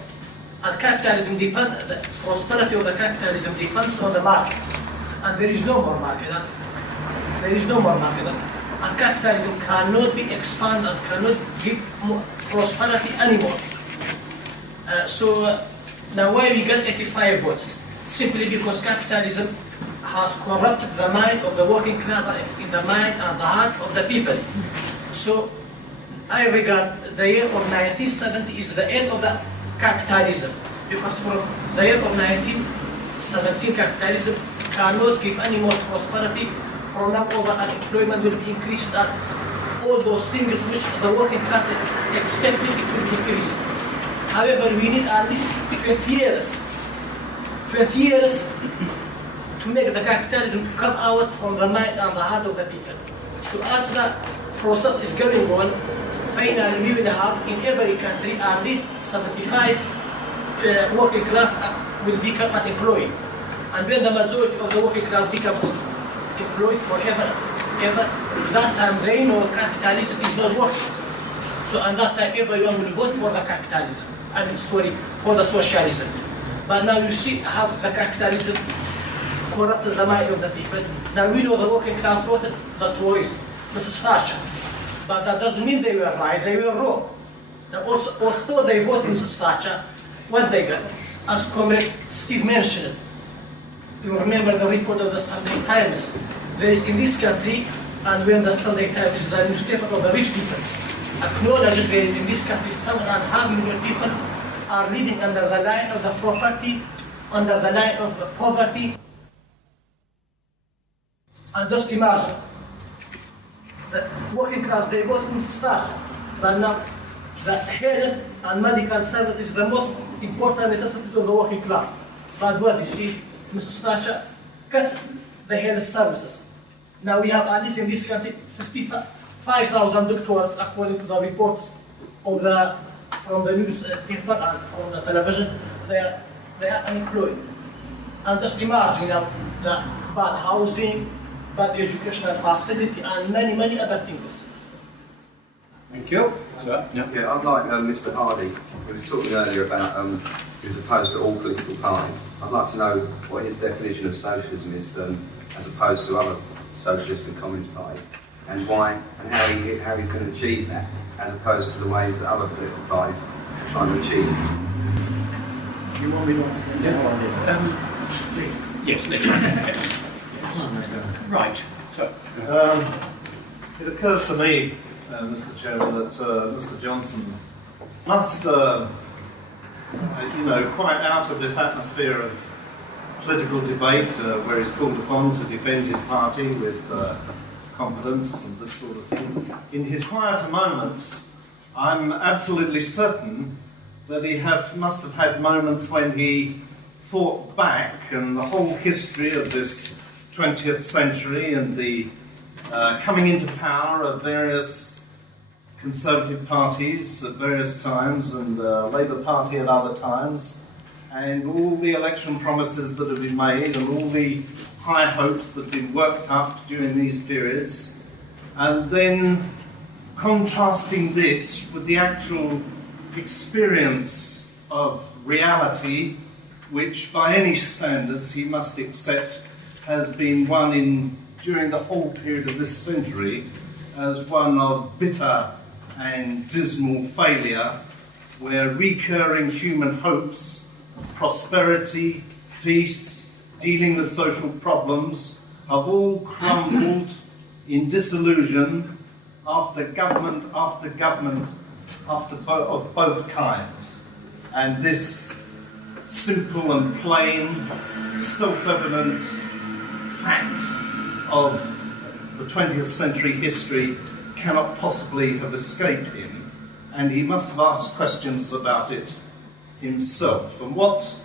And capitalism depends, the prosperity of the capitalism depends on the market. And there is no more market. There is no more market. And capitalism cannot be expanded, cannot give more prosperity anymore. So now why we get 85 votes? Simply because capitalism has corrupted the mind of the working class, and it's in the mind and the heart of the people. So I regard the year of 1970 is the end of the capitalism, because from the year of 1917 capitalism cannot give any more prosperity. From now over, unemployment will be increased, and all those things which the working class expected, it will be increased. However, we need at least 20 years to make the capitalism come out from the mind and the heart of the people. So as the process is going on, finally we will have in every country at least 75 working class will become unemployed. And when the majority of the working class becomes employed forever, that time they know capitalism is not working. So at that time everyone will vote for the capitalism. For the socialism. But now you see how the capitalism corrupted the mind of the people. Now we know the working class voted the Tories, Mrs. Thatcher. But that doesn't mean they were right, they were wrong. Now also, although they voted Mrs. Thatcher, what they got? As Comrade Steve mentioned, you remember the report of the Sunday Times. There is in this country, and when the Sunday Times is the newspaper of the rich people, acknowledged there is in this country 7.5 million people are living under the line of the property, under the line of the poverty. And just imagine, the working class, they vote in start, but now the health and medical service is the most important necessity of the working class. But what you see, Mrs. Thatcher cuts the health services. Now we have at least in this country 5,000 doctors, according to the reports of from the newspaper and from the television. They are unemployed. And just imagine now the bad housing, bad educational facility, and many other things. Thank you. Yeah, I'd like Mr. Hardy, who was talking earlier about he was opposed to all political parties. I'd like to know what his definition of socialism is, as opposed to other socialist and communist parties, and why, and how he's going to achieve that, as opposed to the ways that other political parties are trying to achieve it. You want me to? Yes, let's try. Right. So. It occurs to me, Mr. Chairman, that Mr. Johnson must, quite out of this atmosphere of political debate, where he's called upon to defend his party with competence and this sort of thing. In his quieter moments, I'm absolutely certain that he must have had moments when he thought back and the whole history of this 20th century and the coming into power of various conservative parties at various times and the Labour Party at other times, and all the election promises that have been made and all the high hopes that have been worked up during these periods, and then contrasting this with the actual experience of reality, which by any standards he must accept has been one during the whole period of this century as one of bitter and dismal failure, where recurring human hopes of prosperity, peace, dealing with social problems have all crumbled in disillusion after government of both kinds. And this simple and plain, self-evident fact of the 20th century history cannot possibly have escaped him, and he must have asked questions about it himself. And what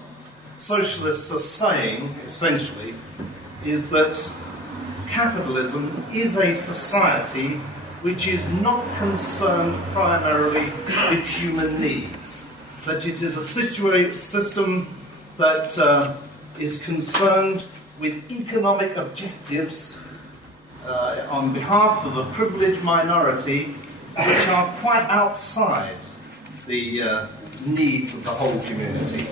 socialists are saying, essentially, is that capitalism is a society which is not concerned primarily with human needs, that it is a system that is concerned with economic objectives on behalf of a privileged minority which are quite outside the needs of the whole community.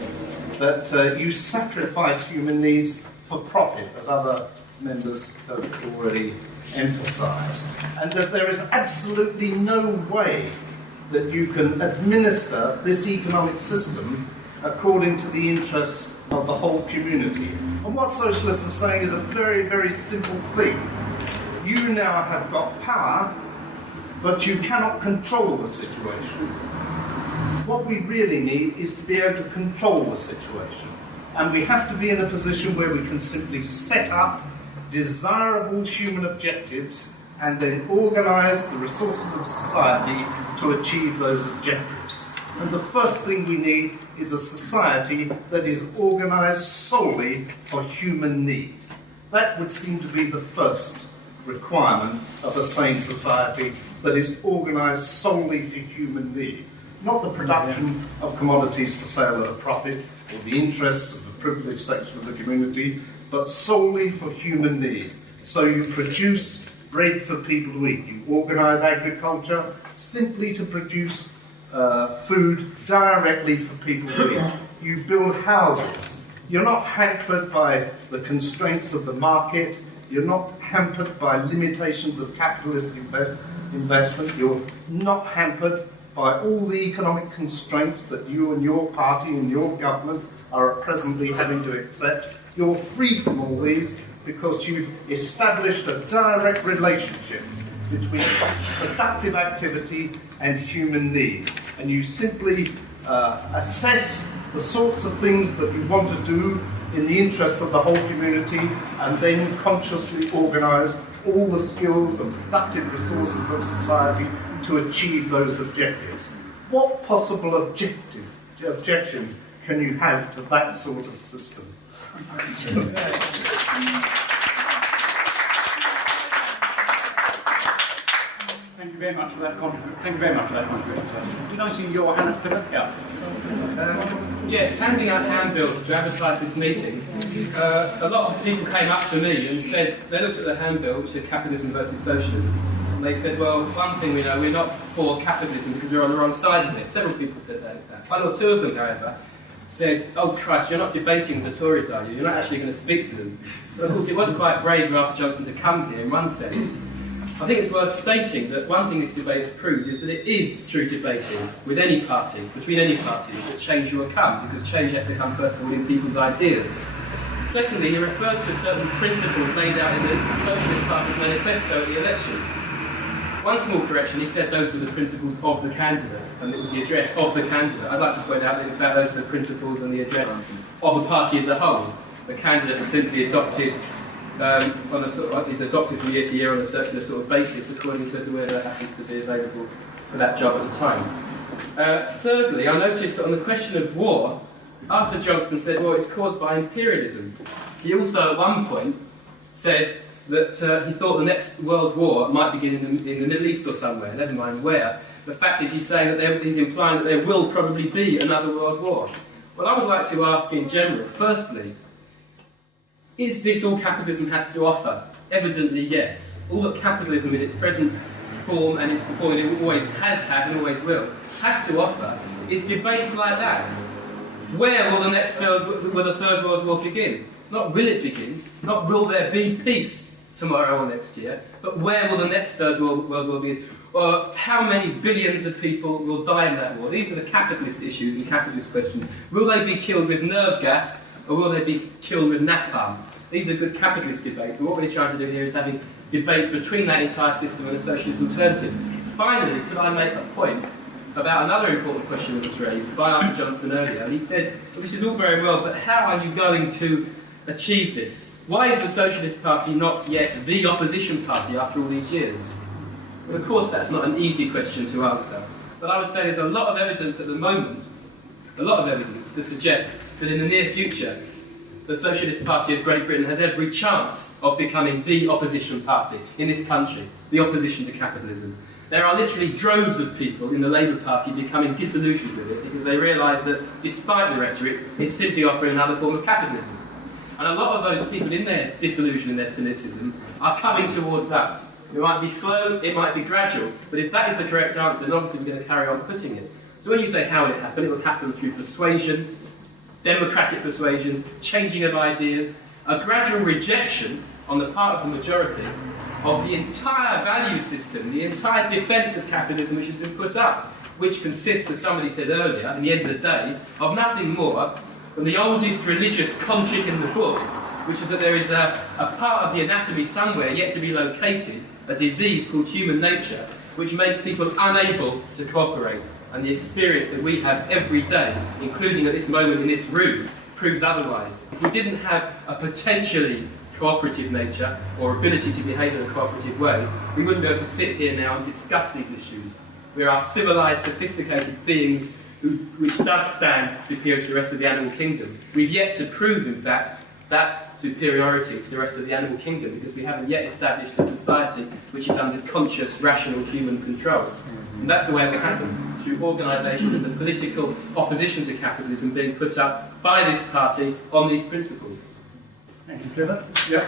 That you sacrifice human needs for profit, as other members have already emphasised. And that there is absolutely no way that you can administer this economic system according to the interests of the whole community. And what socialists are saying is a very, very simple thing. You now have got power, but you cannot control the situation. What we really need is to be able to control the situation. And we have to be in a position where we can simply set up desirable human objectives and then organise the resources of society to achieve those objectives. And the first thing we need is a society that is organised solely for human need. That would seem to be the first requirement of a sane society that is organised solely for human need. Not the production of commodities for sale at a profit or the interests of the privileged section of the community, but solely for human need. So you produce bread for people to eat. You organise agriculture simply to produce food directly for people to eat. You build houses. You're not hampered by the constraints of the market. You're not hampered by limitations of capitalist investment. You're not hampered by all the economic constraints that you and your party and your government are presently having to accept. You're free from all these because you've established a direct relationship between productive activity and human need. And you simply assess the sorts of things that you want to do in the interests of the whole community and then consciously organise all the skills and productive resources of society to achieve those objectives. What possible objection can you have to that sort of system? Thank you very much for that contribution. Did I see your hand up, Philip? Yeah. Yes, handing out handbills to advertise this meeting. A lot of people came up to me and said, they looked at the handbill which said capitalism versus socialism, and they said, well, one thing we know, we're not for capitalism because we're on the wrong side of it. Several people said that, in fact. One or two of them, however, said, oh Christ, you're not debating with the Tories, are you? You're not actually going to speak to them. But of course it was quite brave of Arthur Johnson to come here in one sense. I think it's worth stating that one thing this debate has proved is that it is through debating with any party, between any parties, that change will come, because change has to come first of all in people's ideas. Secondly, he referred to certain principles laid out in the Socialist Party's manifesto at the election. One small correction, he said those were the principles of the candidate, and it was the address of the candidate. I'd like to point out that in fact those are the principles and the address of the party as a whole. The candidate was simply adopted is adopted from year to year on a circular sort of basis according to whoever happens to be available for that job at the time. Thirdly, I noticed that on the question of war, Arthur Johnson said, well, it's caused by imperialism. He also at one point said that he thought the next world war might begin in the Middle East or somewhere, never mind where. The fact is he's saying that he's implying that there will probably be another world war. Well, I would like to ask in general, firstly, is this all capitalism has to offer? Evidently, yes. All that capitalism in its present form and its form it always has had and always will, has to offer is debates like that. Where will the Third World War begin? Not will it begin, not will there be peace tomorrow or next year, but where will the next Third World War begin? Or how many billions of people will die in that war? These are the capitalist issues and capitalist questions. Will they be killed with nerve gas or will they be killed with napalm? These are good capitalist debates, but what we're trying to do here is having debates between that entire system and a socialist alternative. Finally, could I make a point about another important question that was raised by Arthur Johnson earlier? And he said, well, this is all very well, but how are you going to achieve this? Why is the Socialist Party not yet the opposition party after all these years? Well, of course, that's not an easy question to answer. But I would say there's a lot of evidence at the moment, a lot of evidence to suggest that in the near future, the Socialist Party of Great Britain has every chance of becoming the opposition party in this country, the opposition to capitalism. There are literally droves of people in the Labour Party becoming disillusioned with it because they realise that, despite the rhetoric, it's simply offering another form of capitalism. And a lot of those people in their disillusion and their cynicism are coming towards us. It might be slow, it might be gradual, but if that is the correct answer, then obviously we're going to carry on putting it. So when you say how would it happen, it would happen through persuasion, democratic persuasion, changing of ideas, a gradual rejection on the part of the majority of the entire value system, the entire defence of capitalism which has been put up, which consists, as somebody said earlier, at the end of the day, of nothing more than the oldest religious conchic in the book, which is that there is a part of the anatomy somewhere yet to be located, a disease called human nature, which makes people unable to cooperate. And the experience that we have every day, including at this moment in this room, proves otherwise. If we didn't have a potentially cooperative nature or ability to behave in a cooperative way, we wouldn't be able to sit here now and discuss these issues. We are civilised, sophisticated beings which does stand superior to the rest of the animal kingdom. We've yet to prove, in fact, that superiority to the rest of the animal kingdom because we haven't yet established a society which is under conscious, rational human control. And that's the way it will happen, through organisation and the political opposition to capitalism being put up by this party on these principles. Thank you, Trevor. Yep.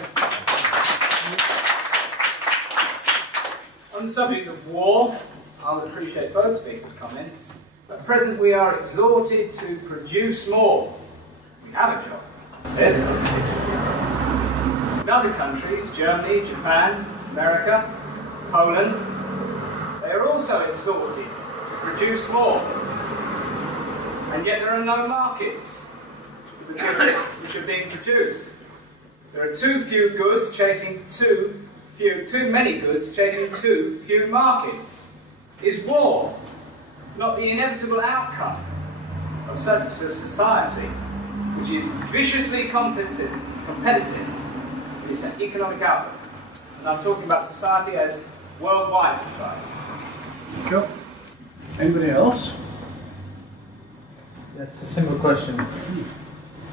On the subject of war, I'll appreciate both speakers' comments. At present, we are exhorted to produce more. We have a job. There's a job. In other countries, Germany, Japan, America, Poland, they are also exhorted to produce more. And yet there are no markets for the goods which are being produced. There are too few goods chasing too many goods chasing too few markets. Is war not the inevitable outcome of such a society which is viciously competitive in its economic outlook? And I'm talking about society as worldwide society. Cool. Anybody else? Yes, a simple question.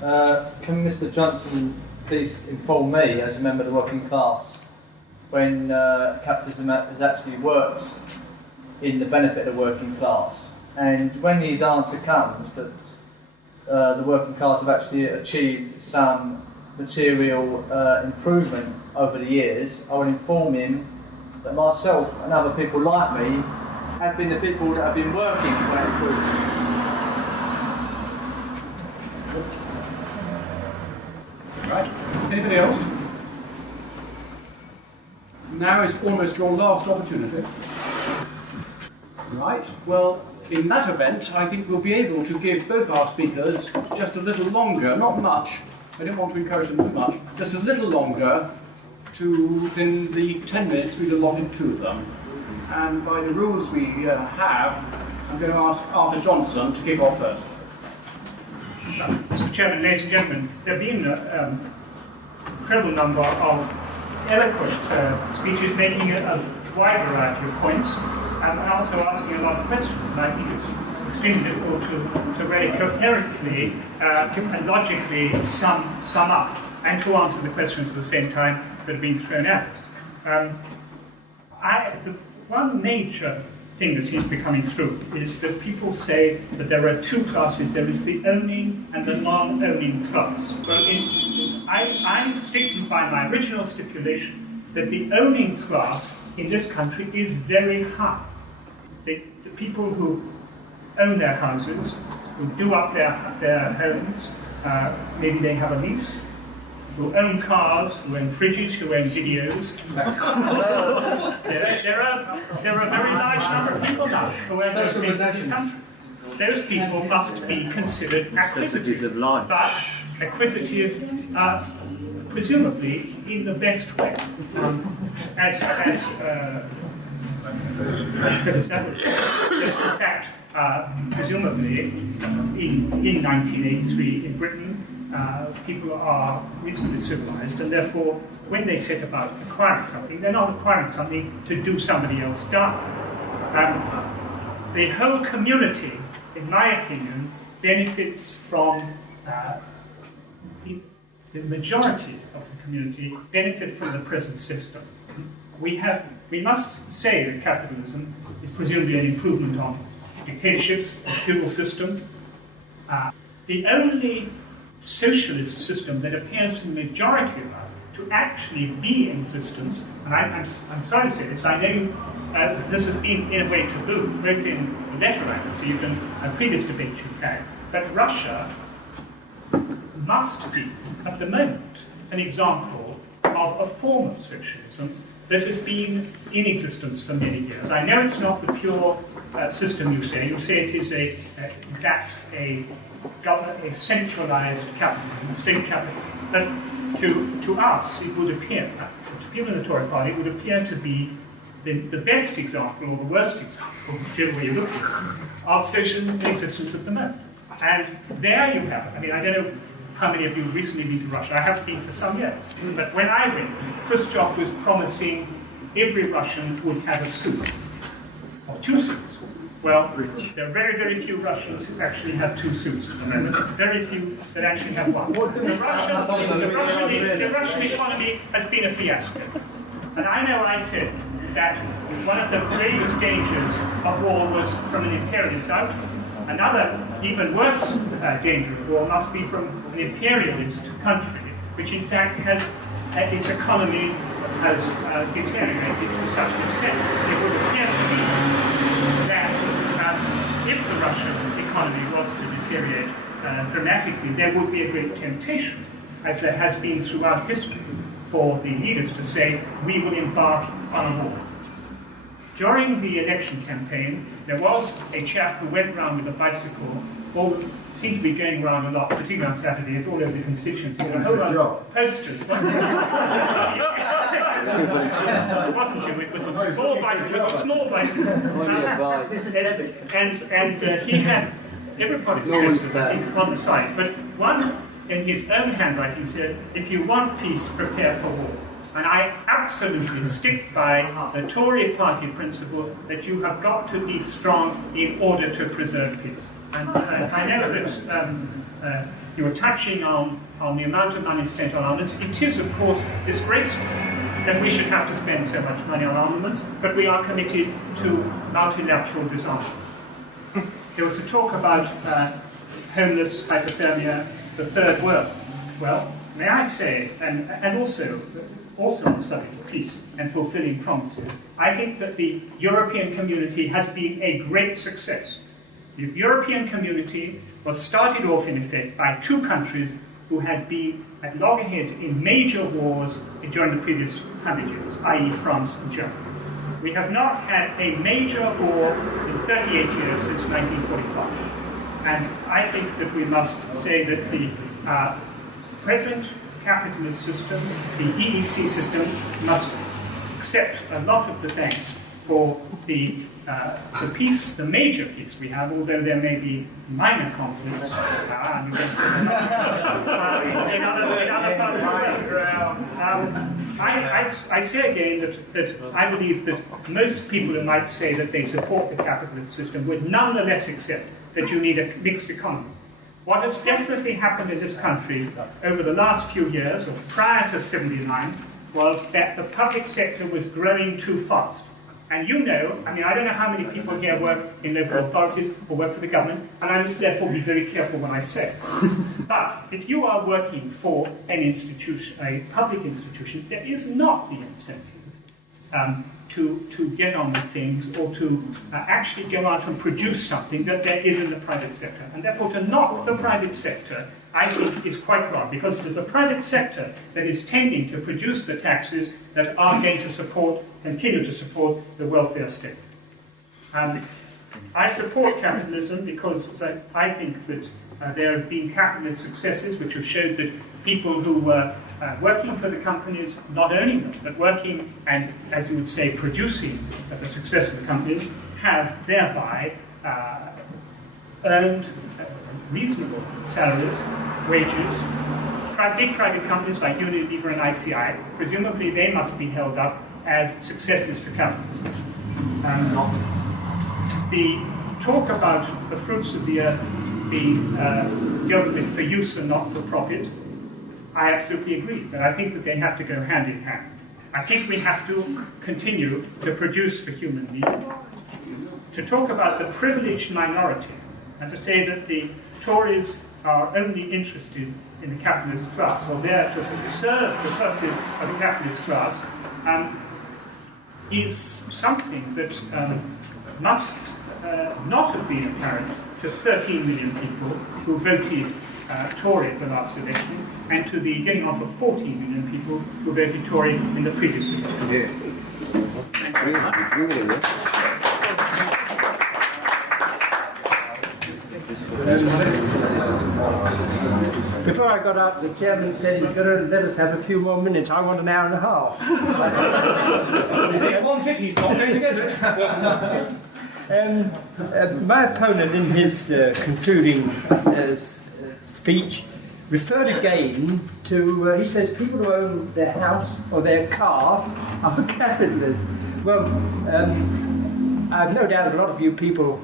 Can Mr. Johnson please inform me, as a member of the working class, when capitalism has actually worked in the benefit of the working class? And when his answer comes that the working class have actually achieved some material improvement over the years, I will inform him that myself and other people like me have been the people that have been working for that improvement. Right. Anybody else? Now is almost your last opportunity. Right. Well, in that event, I think we'll be able to give both our speakers just a little longer, not much, I don't want to encourage them too much, just a little longer than the 10 minutes we'd allotted to them. And by the rules we have, I'm going to ask Arthur Johnson to kick off first. Mr. Chairman, ladies and gentlemen, there have been an incredible number of eloquent speeches making a wide variety of points and also asking a lot of questions. And I think it's extremely difficult to very coherently and logically sum up and to answer the questions at the same time that have been thrown at us. The one major thing that seems to be coming through is that people say that there are two classes. There is the owning and the non-owning class. Well, I'm sticking by my original stipulation that the owning class in this country is very high. The people who own their houses, who do up their homes, maybe they have a lease, who own cars, who own fridges, who own videos. there are a very large number of people now who own those things in this country. Those people must be considered acquisitive, but acquisitive presumably in the best way. As in fact, presumably in 1983 in Britain, people are reasonably civilized, and therefore, when they set about acquiring something, they're not acquiring something to do somebody else down. The whole community, in my opinion, benefits from the majority of the community benefit from the present system. We must say that capitalism is presumably an improvement on dictatorships, the feudal system. The only socialist system that appears to the majority of us to actually be in existence, and I'm sorry to say this, I know this has been in a way taboo, both in the letter I received and a previous debate you've had, that Russia must be, at the moment, an example of a form of socialism that has been in existence for many years. I know it's not the pure system you say it is a centralized capitalism, state capitalism, but to us it would appear, to people in the Tory party, it would appear to be the best example, or the worst example, whichever way you look at it, of socialism in existence at the moment. And there you have it. I mean, I don't know how many of you recently been to Russia. I have been for some years. But when I went, Khrushchev was promising every Russian would have a suit, or 2 suits. Well, there are very, very few Russians who actually have 2 suits at the moment. Very few that actually have one. The Russian economy has been a fiasco. And I know I said that one of the greatest dangers of war was from an imperialist outlook. Another, even worse danger of war must be from an imperialist country, which in fact has its economy has deteriorated to such an extent. It would appear to me that if the Russian economy was to deteriorate dramatically, there would be a great temptation, as there has been throughout history, for the leaders to say, we will embark on a war. During the election campaign, there was a chap who went around with a bicycle, all seemed to be going around a lot, particularly on Saturdays, all over the constituency, with a whole lot of posters. It wasn't you, it was a small bicycle. And he had everybody's posters, I think, on the side. But one, in his own handwriting, said, if you want peace, prepare for war. And I absolutely stick by the Tory party principle that you have got to be strong in order to preserve peace. And I know that you were touching on the amount of money spent on armaments. It is, of course, disgraceful that we should have to spend so much money on armaments, but we are committed to multilateral disarmament. There was a talk about homeless, hypothermia, the third world. Well, may I say, and also on the subject of peace and fulfilling promises, I think that the European community has been a great success. The European community was started off, in effect, by 2 countries who had been at loggerheads in major wars during the previous 100 years, i.e. France and Germany. We have not had a major war in 38 years since 1945. And I think that we must say that the present capitalist system, the EEC system, must accept a lot of the thanks for the peace, the major peace we have, although there may be minor conflicts in other parts of the world. I say again that I believe that most people who might say that they support the capitalist system would nonetheless accept that you need a mixed economy. What has definitely happened in this country over the last few years, or prior to 79, was that the public sector was growing too fast. And you know, I mean, I don't know how many people here work in local authorities or work for the government, and I must therefore be very careful when I say. But if you are working for an institution, a public institution, there is not the incentive to get on with things or to actually go out and produce something that there is in the private sector. And therefore to knock the private sector, I think, is quite wrong, because it is the private sector that is tending to produce the taxes that are going to continue to support the welfare state. I support capitalism because I think that there have been capitalist successes which have showed that people who were working for the companies, not owning them, but working and, as you would say, producing the success of the companies, have thereby earned reasonable salaries, wages. Big private companies like Unilever and ICI, presumably they must be held up as successes for capitalism. The talk about the fruits of the earth being dealt with for use and not for profit, I absolutely agree, but I think that they have to go hand in hand. I think we have to continue to produce for human need. To talk about the privileged minority and to say that the Tories are only interested in the capitalist class, or there to serve the purposes of the capitalist class, is something that must not have been apparent to 13 million people who voted Tory at the last election, and to the getting on for 14 million people who voted Tory in the previous election. Yes. Thank you very much. Before I got up, the chairman said he's going to let us have a few more minutes. I want an hour and a half. He's not going to get it. My opponent, in his concluding speech, referred again to, he says, people who own their house or their car are capitalists. Well, I've no doubt a lot of you people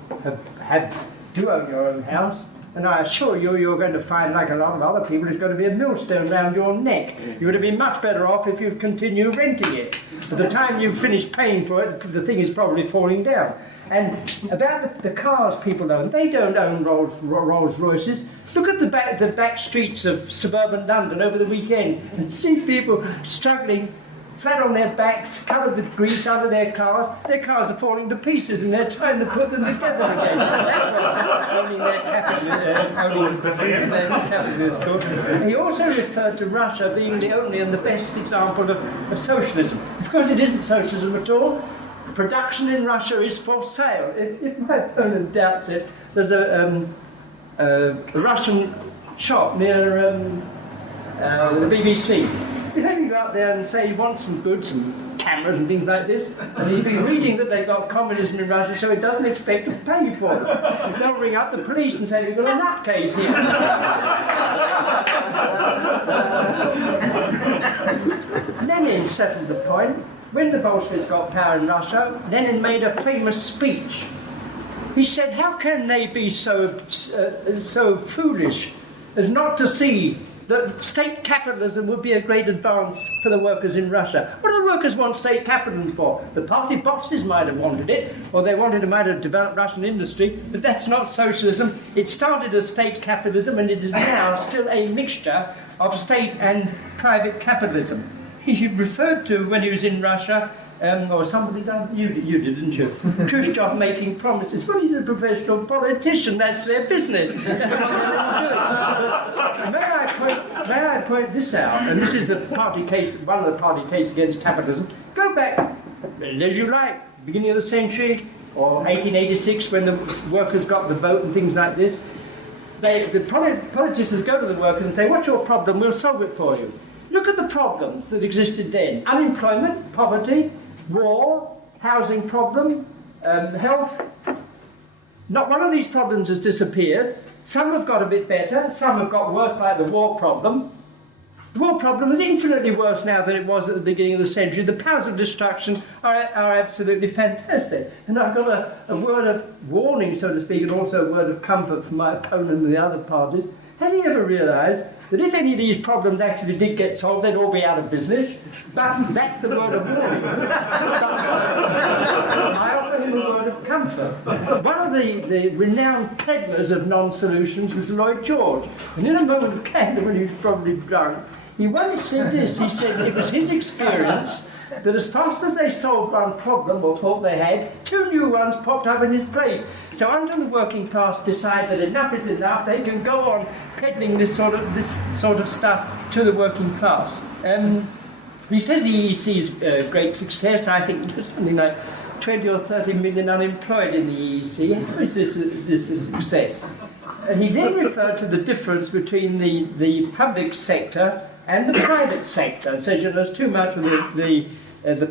do own your own house, and I assure you, you're going to find, like a lot of other people, it's going to be a millstone round your neck. You would have been much better off if you'd continue renting it. By the time you finish paying for it, the thing is probably falling down. And about the cars people own, they don't own Rolls Royces. Look at the back streets of suburban London over the weekend and see people struggling flat on their backs, covered with grease under their cars. Their cars are falling to pieces and they're trying to put them together again. That's what owning their capitalist. He also referred to Russia being the only and the best example of socialism. Of course, it isn't socialism at all. Production in Russia is for sale. If my opponent doubts it, there's a Russian shop near the BBC. You can go out there and say you want some goods, some cameras and things like this, and you'll be reading that they've got communism in Russia, so it doesn't expect to pay for them. They'll ring up the police and say, we've got a nutcase here. Lenin settled the point. When the Bolsheviks got power in Russia, Lenin made a famous speech. He said, how can they be so foolish as not to see that state capitalism would be a great advance for the workers in Russia? What do the workers want state capitalism for? The party bosses might have wanted it, or they might have developed Russian industry, but that's not socialism. It started as state capitalism, and it is now still a mixture of state and private capitalism. He referred to, when he was in Russia, or somebody done, you did, didn't you? Khrushchev making promises. Well, he's a professional politician, that's their business. That's what they're doing. May I point this out, and this is the party case, one of the party cases against capitalism. Go back, as you like, beginning of the century, or 1886, when the workers got the vote and things like this. The politicians go to the workers and say, what's your problem? We'll solve it for you. Look at the problems that existed then. Unemployment, poverty, war, housing problem, health. Not one of these problems has disappeared. Some have got a bit better, some have got worse, like the war problem. The war problem is infinitely worse now than it was at the beginning of the century. The powers of destruction are absolutely fantastic. And I've got a word of warning, so to speak, and also a word of comfort from my opponent and the other parties. Have you ever realised that if any of these problems actually did get solved, they'd all be out of business? But that's the word of warning. I offer him a word of comfort. One of the renowned peddlers of non-solutions was Lloyd George. And in a moment of candor, when he was probably drunk, he once said this. He said it was his experience that as fast as they solved one problem, or thought they had, two new ones popped up in his place. So until the working class decide that enough is enough, they can go on peddling this sort of stuff to the working class. He says the EEC's great success. I think there's something like 20 or 30 million unemployed in the EEC. How is this a success? And he then referred to the difference between the public sector and the private sector, and said, there's too much of the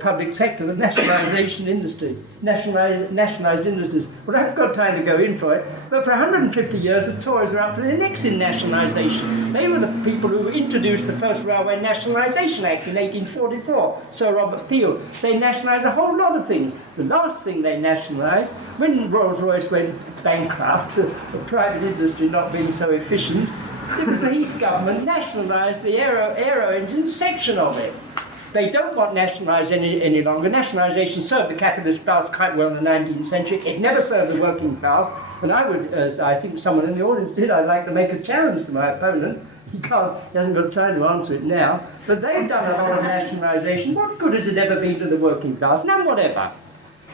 public sector, the nationalisation industry, nationalised industries. Well, I haven't got time to go in for it, but for 150 years the Tories were up to their necks in nationalisation. They were the people who introduced the first Railway Nationalisation Act in 1844, Sir Robert Peel. They nationalised a whole lot of things. The last thing they nationalised, when Rolls-Royce went bankrupt, the private industry not being so efficient, it was the Heath government nationalised the aero engine section of it. They don't want nationalised any longer. Nationalisation served the capitalist class quite well in the 19th century. It never served the working class. And I would, as I think someone in the audience did, I'd like to make a challenge to my opponent. He hasn't got time to answer it now. But they've done a lot of nationalisation. What good has it ever been to the working class? None whatever.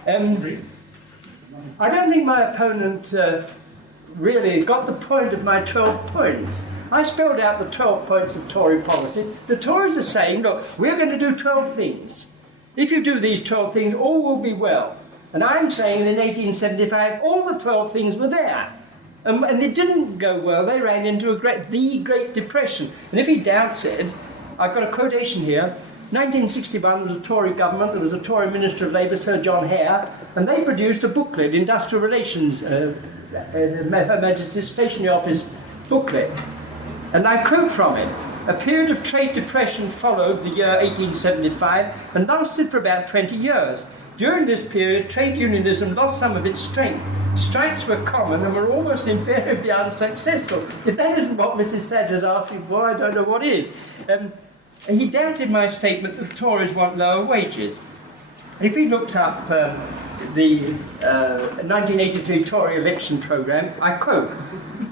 I don't think my opponent really got the point of my 12 points. I spelled out the 12 points of Tory policy. The Tories are saying, look, we're going to do 12 things. If you do these 12 things, all will be well. And I'm saying that in 1875, all the 12 things were there. And it didn't go well. They ran into the Great Depression. And if he doubts it, I've got a quotation here. 1961 was a Tory government. There was a Tory Minister of Labour, Sir John Hare, and they produced a booklet, Industrial Relations, Her Majesty's Stationery Office booklet. And I quote from it: a period of trade depression followed the year 1875 and lasted for about 20 years. During this period, trade unionism lost some of its strength. Strikes were common and were almost invariably unsuccessful. If that isn't what Mrs. Thatcher's asking for, I don't know what is. And he doubted my statement that the Tories want lower wages. If he looked up the 1983 Tory election programme, I quote,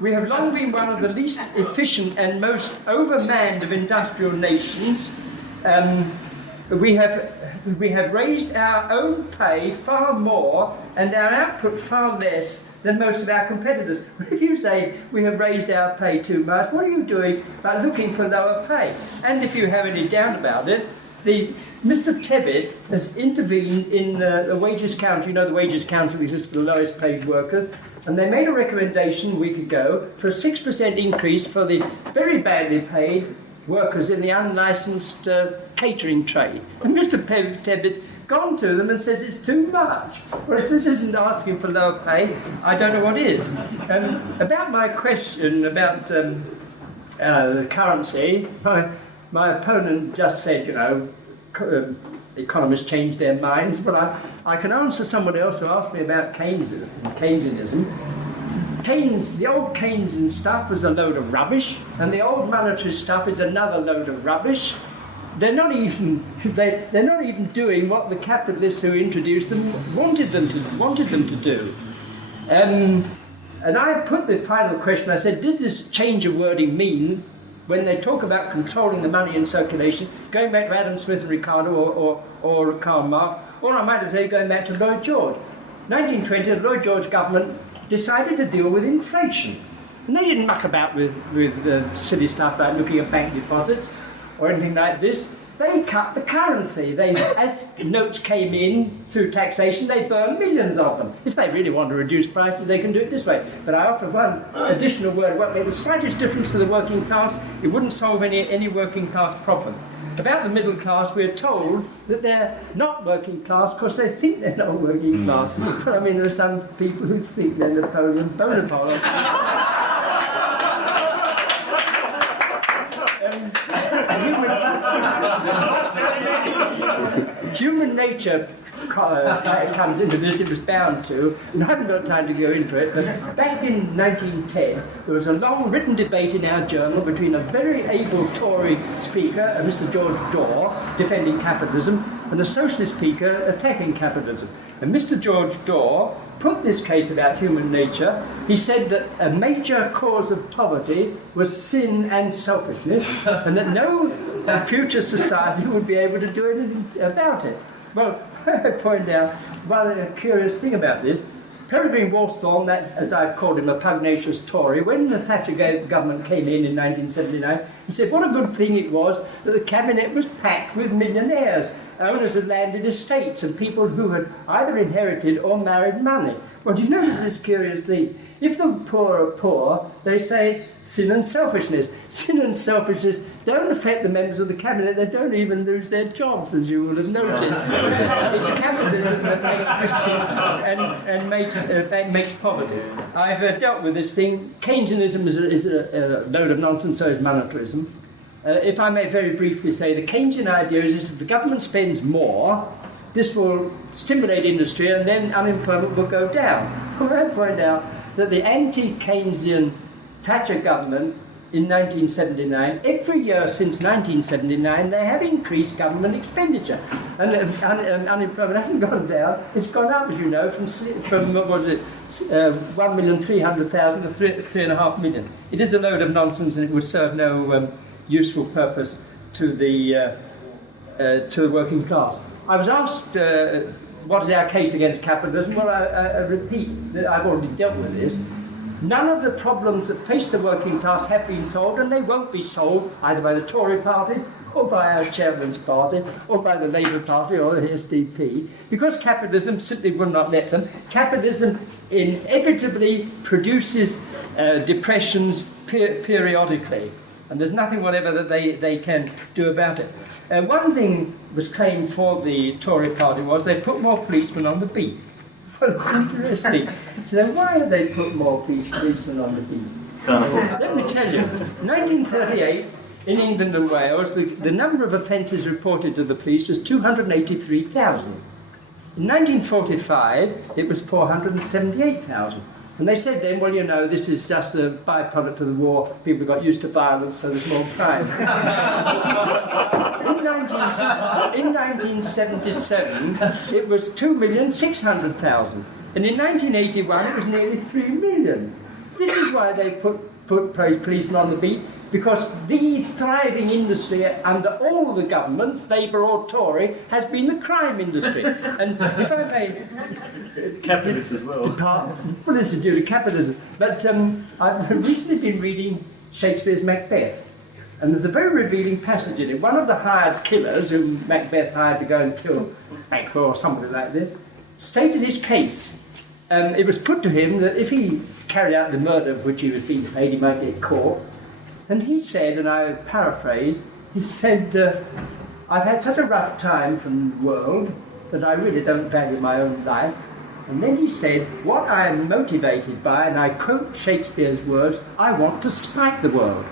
"We have long been one of the least efficient and most overmanned of industrial nations. We have raised our own pay far more and our output far less than most of our competitors." If you say we have raised our pay too much, what are you doing by looking for lower pay? And if you have any doubt about it, Mr. Tebbit has intervened in the Wages Council. You know the Wages Council exists for the lowest paid workers, and they made a recommendation a week ago for a 6% increase for the very badly paid workers in the unlicensed catering trade. And Mr. Tebbit's gone to them and says it's too much. Well, if this isn't asking for lower pay, I don't know what is. About my question about the currency, my opponent just said, you know, economists change their minds. But I can answer someone else who asked me about Keynesianism. The old Keynesian stuff was a load of rubbish, and the old monetary stuff is another load of rubbish. They're not even doing what the capitalists who introduced them wanted them to do. And I put the final question. I said, did this change of wording mean, when they talk about controlling the money in circulation, going back to Adam Smith and Ricardo or Karl Marx, or I might have said going back to Lloyd George. 1920, the Lloyd George government decided to deal with inflation. And they didn't muck about with silly stuff like looking at bank deposits or anything like this. They cut the currency. As notes came in through taxation, they burned millions of them. If they really want to reduce prices, they can do it this way. But I offer one additional word. What made the slightest difference to the working class? It wouldn't solve any working class problem. About the middle class, we're told that they're not working class because they think they're not working class. But I mean, there are some people who think they're Napoleon Bonaparte. Human nature comes into this, it was bound to, and I haven't got time to go into it, but back in 1910 there was a long written debate in our journal between a very able Tory speaker, Mr. George Daw, defending capitalism, and a socialist speaker attacking capitalism. And Mr. George Daw put this case about human nature. He said that a major cause of poverty was sin and selfishness, and that no future society would be able to do anything about it. Well, I point out rather a curious thing about this. Peregrine Wollstonecraft, that, as I've called him, a pugnacious Tory, when the Thatcher government came in 1979, he said what a good thing it was that the cabinet was packed with millionaires, owners of landed estates, and people who had either inherited or married money. Well, do you notice this curious thing? If the poor are poor, they say it's sin and selfishness. Sin and selfishness don't affect the members of the cabinet. They don't even lose their jobs, as you will have noticed. It's capitalism that makes riches and makes poverty. I've dealt with this thing. Keynesianism is a load of nonsense, so is monetarism. If I may very briefly say, the Keynesian idea is if the government spends more, this will stimulate industry and then unemployment will go down. Well, I point out that the anti-Keynesian Thatcher government in 1979. Every year since 1979, they have increased government expenditure, and unemployment hasn't gone down. It's gone up, as you know, from what was it, 1,300,000 to 3.5 million. It is a load of nonsense, and it will serve no useful purpose to the working class. I was asked, what is our case against capitalism? Well, I repeat that I've already dealt with this. None of the problems that face the working class have been solved, and they won't be solved either by the Tory party or by our chairman's party or by the Labour Party or the SDP, because capitalism simply will not let them. Capitalism inevitably produces depressions periodically, and there's nothing whatever that they can do about it. One thing was claimed for the Tory party was they put more policemen on the beat. Well, it's interesting. So why have they put more policemen on the beat? Let me tell you, 1938, in England and Wales, the number of offences reported to the police was 283,000. In 1945, it was 478,000. And they said then, well, you know, this is just a byproduct of the war. People got used to violence, so there's more crime. In 1977, it was 2,600,000. And in 1981, it was nearly 3 million. This is why they put policemen on the beat, because the thriving industry under all the governments, Labour or Tory, has been the crime industry. And if I may... Capitalism as well. Well, this is due to capitalism. But I've recently been reading Shakespeare's Macbeth. And there's a very revealing passage in it. One of the hired killers, whom Macbeth hired to go and kill Banquo or somebody like this, stated his case. It was put to him that if he carried out the murder of which he was being paid, he might get caught. And he said, and I paraphrase, he said, I've had such a rough time from the world that I really don't value my own life. And then he said, what I am motivated by, and I quote Shakespeare's words, I want to spite the world.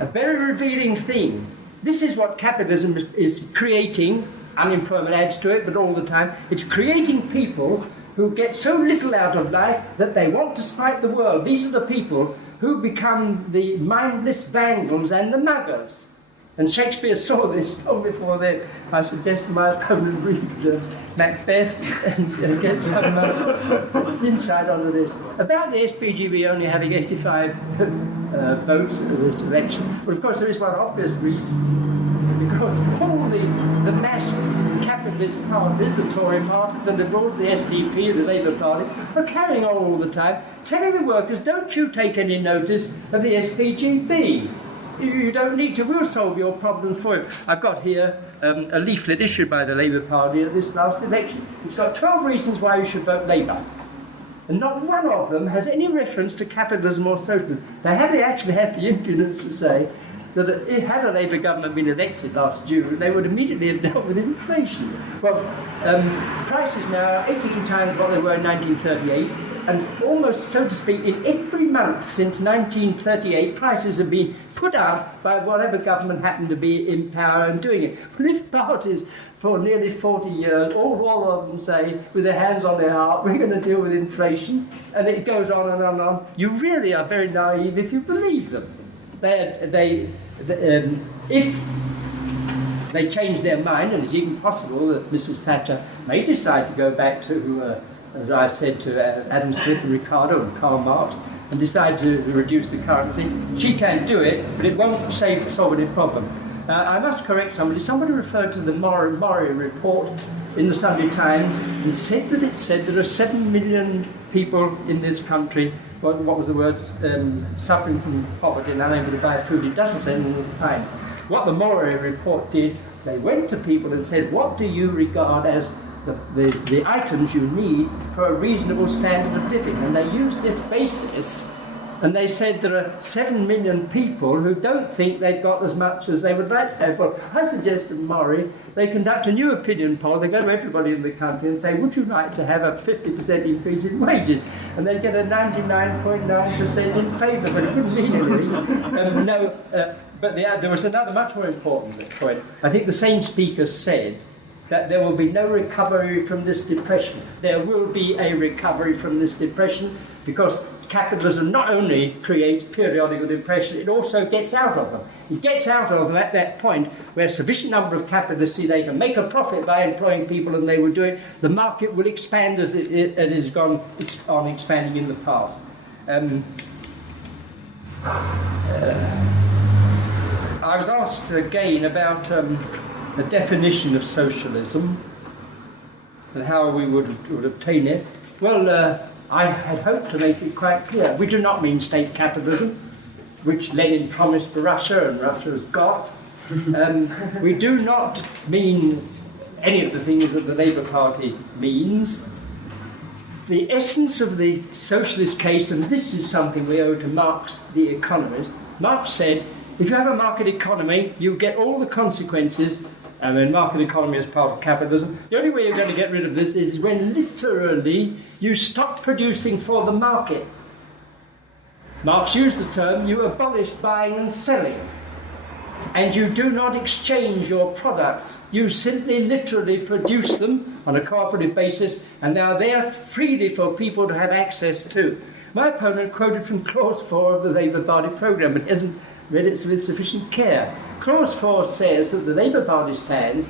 A very revealing theme. This is what capitalism is creating. Unemployment adds to it, but all the time. It's creating people who get so little out of life that they want to spite the world. These are the people who become the mindless vandals and the muggers. And Shakespeare saw this long before then. I suggest my opponent read Macbeth and get some insight onto this. About the SPGB only having 85 votes in this election, well, of course, there is one obvious reason. Because all the massed capitalist parties, the Tory party, the Liberals, the SDP, the Labour Party, are carrying on all the time, telling the workers, don't you take any notice of the SPGB. You don't need to, we'll solve your problems for you. I've got here a leaflet issued by the Labour Party at this last election. It's got 12 reasons why you should vote Labour. And not one of them has any reference to capitalism or socialism. They actually had the impudence to say that had a Labour government been elected last June, they would immediately have dealt with inflation. Well, prices now are 18 times what they were in 1938, and almost, so to speak, in every month since 1938, prices have been put up by whatever government happened to be in power and doing it. Political parties for nearly 40 years, all of them say, with their hands on their heart, we're going to deal with inflation, and it goes on and on and on. You really are very naive if you believe them. If they change their mind, and it's even possible that Mrs. Thatcher may decide to go back to, as I said, to Adam Smith and Ricardo and Karl Marx, and decide to reduce the currency, she can do it, but it won't solve any problem. I must correct somebody. Somebody referred to the Murray report in the Sunday Times and said that it said there are 7 million people in this country, what was the word, suffering from poverty and unable to buy food. It doesn't say anything at the time. What the Murray report did, they went to people and said, what do you regard as the items you need for a reasonable standard of living? And they used this basis, and they said there are 7 million people who don't think they've got as much as they would like to have. Well, I suggested to Murray they conduct a new opinion poll. They go to everybody in the country and say, would you like to have a 50% increase in wages? And they get a 99.9% in favour, but it wouldn't mean anything. But there was another much more important point. I think the same speaker said that there will be no recovery from this depression. There will be a recovery from this depression because capitalism not only creates periodical depression, it also gets out of them. It gets out of them at that point where a sufficient number of capitalists see they can make a profit by employing people, and they will do it. The market will expand as it has gone on expanding in the past. I was asked again about the definition of socialism and how we would obtain it. Well, I had hoped to make it quite clear. We do not mean state capitalism, which Lenin promised for Russia and Russia has got. We do not mean any of the things that the Labour Party means. The essence of the socialist case, and this is something we owe to Marx, the economist, Marx said, if you have a market economy, you get all the consequences, and then market economy is part of capitalism. The only way you're going to get rid of this is when literally you stop producing for the market. Marx used the term, you abolish buying and selling. And you do not exchange your products. You simply literally produce them on a cooperative basis, and now they are freely for people to have access to. My opponent quoted from Clause 4 of the Labour Party programme, but hasn't read it with sufficient care. Clause 4 says that the Labour Party stands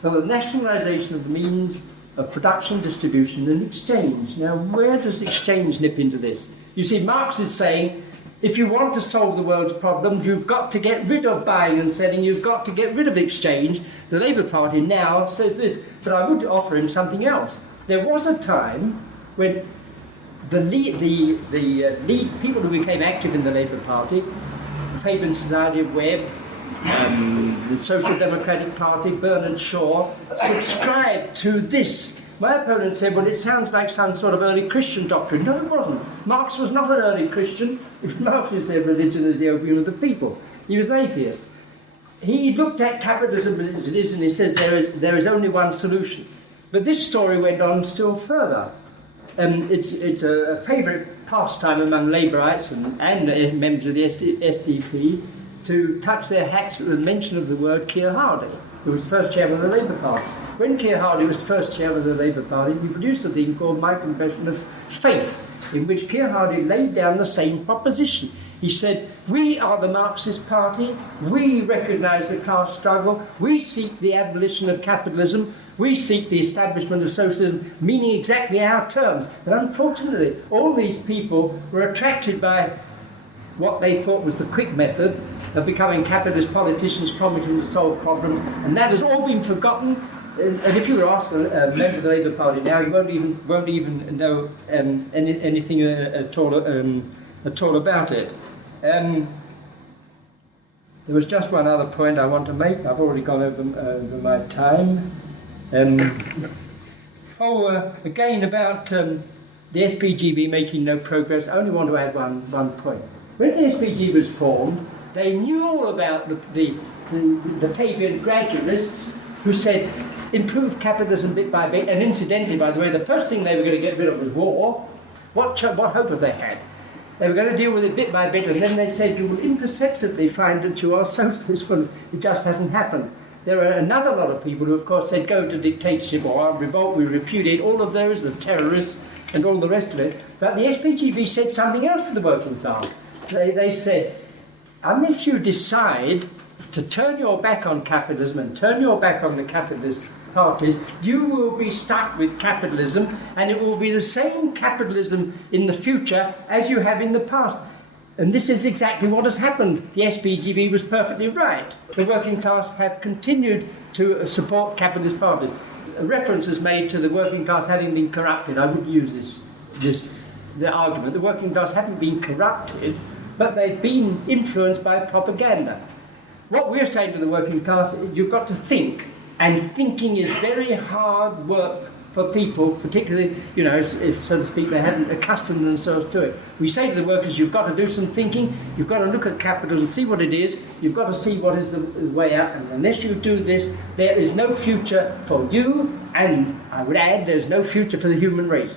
for the nationalisation of the means of production, distribution and exchange. Now, where does exchange nip into this? You see, Marx is saying, if you want to solve the world's problems, you've got to get rid of buying and selling, you've got to get rid of exchange. The Labour Party now says this, but I would offer him something else. There was a time when the people who became active in the Labour Party, Fabian Society of Webb, the Social Democratic Party, Bernard Shaw, subscribed to this. My opponent said, well, it sounds like some sort of early Christian doctrine. No, it wasn't. Marx was not an early Christian. If Marx said religion is the opium of the people, he was an atheist. He looked at capitalism as it is, and he says there is only one solution. But this story went on still further. It's a favourite pastime among Labourites and members of the SDP to touch their hats at the mention of the word Keir Hardie, who was first chairman of the Labour Party. When Keir Hardie was first chairman of the Labour Party, he produced a thing called My Confession of Faith, in which Keir Hardie laid down the same proposition. He said, we are the Marxist party, we recognise the class struggle, we seek the abolition of capitalism, we seek the establishment of socialism, meaning exactly our terms. But unfortunately, all these people were attracted by what they thought was the quick method of becoming capitalist politicians promising to solve problems, and that has all been forgotten. And if you were asked a member of the Labour Party now, you won't even know anything at all about it. There was just one other point I want to make. I've already gone over my time. Again about the SPGB making no progress. I only want to add one point. When the SPG was formed, they knew all about the Fabian gradualists who said, improve capitalism bit by bit, and incidentally, by the way, the first thing they were going to get rid of was war. What hope have they had? They were going to deal with it bit by bit, and then they said, you will imperceptibly find that you are socialist. Well, it just hasn't happened. There are another lot of people who, of course, said, go to dictatorship or revolt, we repudiate all of those, the terrorists, and all the rest of it. But the SPGB said something else to the working class. They said, unless you decide to turn your back on capitalism and turn your back on the capitalist parties, you will be stuck with capitalism, and it will be the same capitalism in the future as you have in the past. And this is exactly what has happened. The SPGB was perfectly right. The working class have continued to support capitalist parties. A reference is made to the working class having been corrupted. I would use the argument. The working class haven't been corrupted, but they've been influenced by propaganda. What we're saying to the working class is you've got to think, and thinking is very hard work for people, particularly, if, so to speak, they haven't accustomed themselves to it. We say to the workers, you've got to do some thinking, you've got to look at capital and see what it is, you've got to see what is the way out, and unless you do this, there is no future for you, and I would add, there's no future for the human race.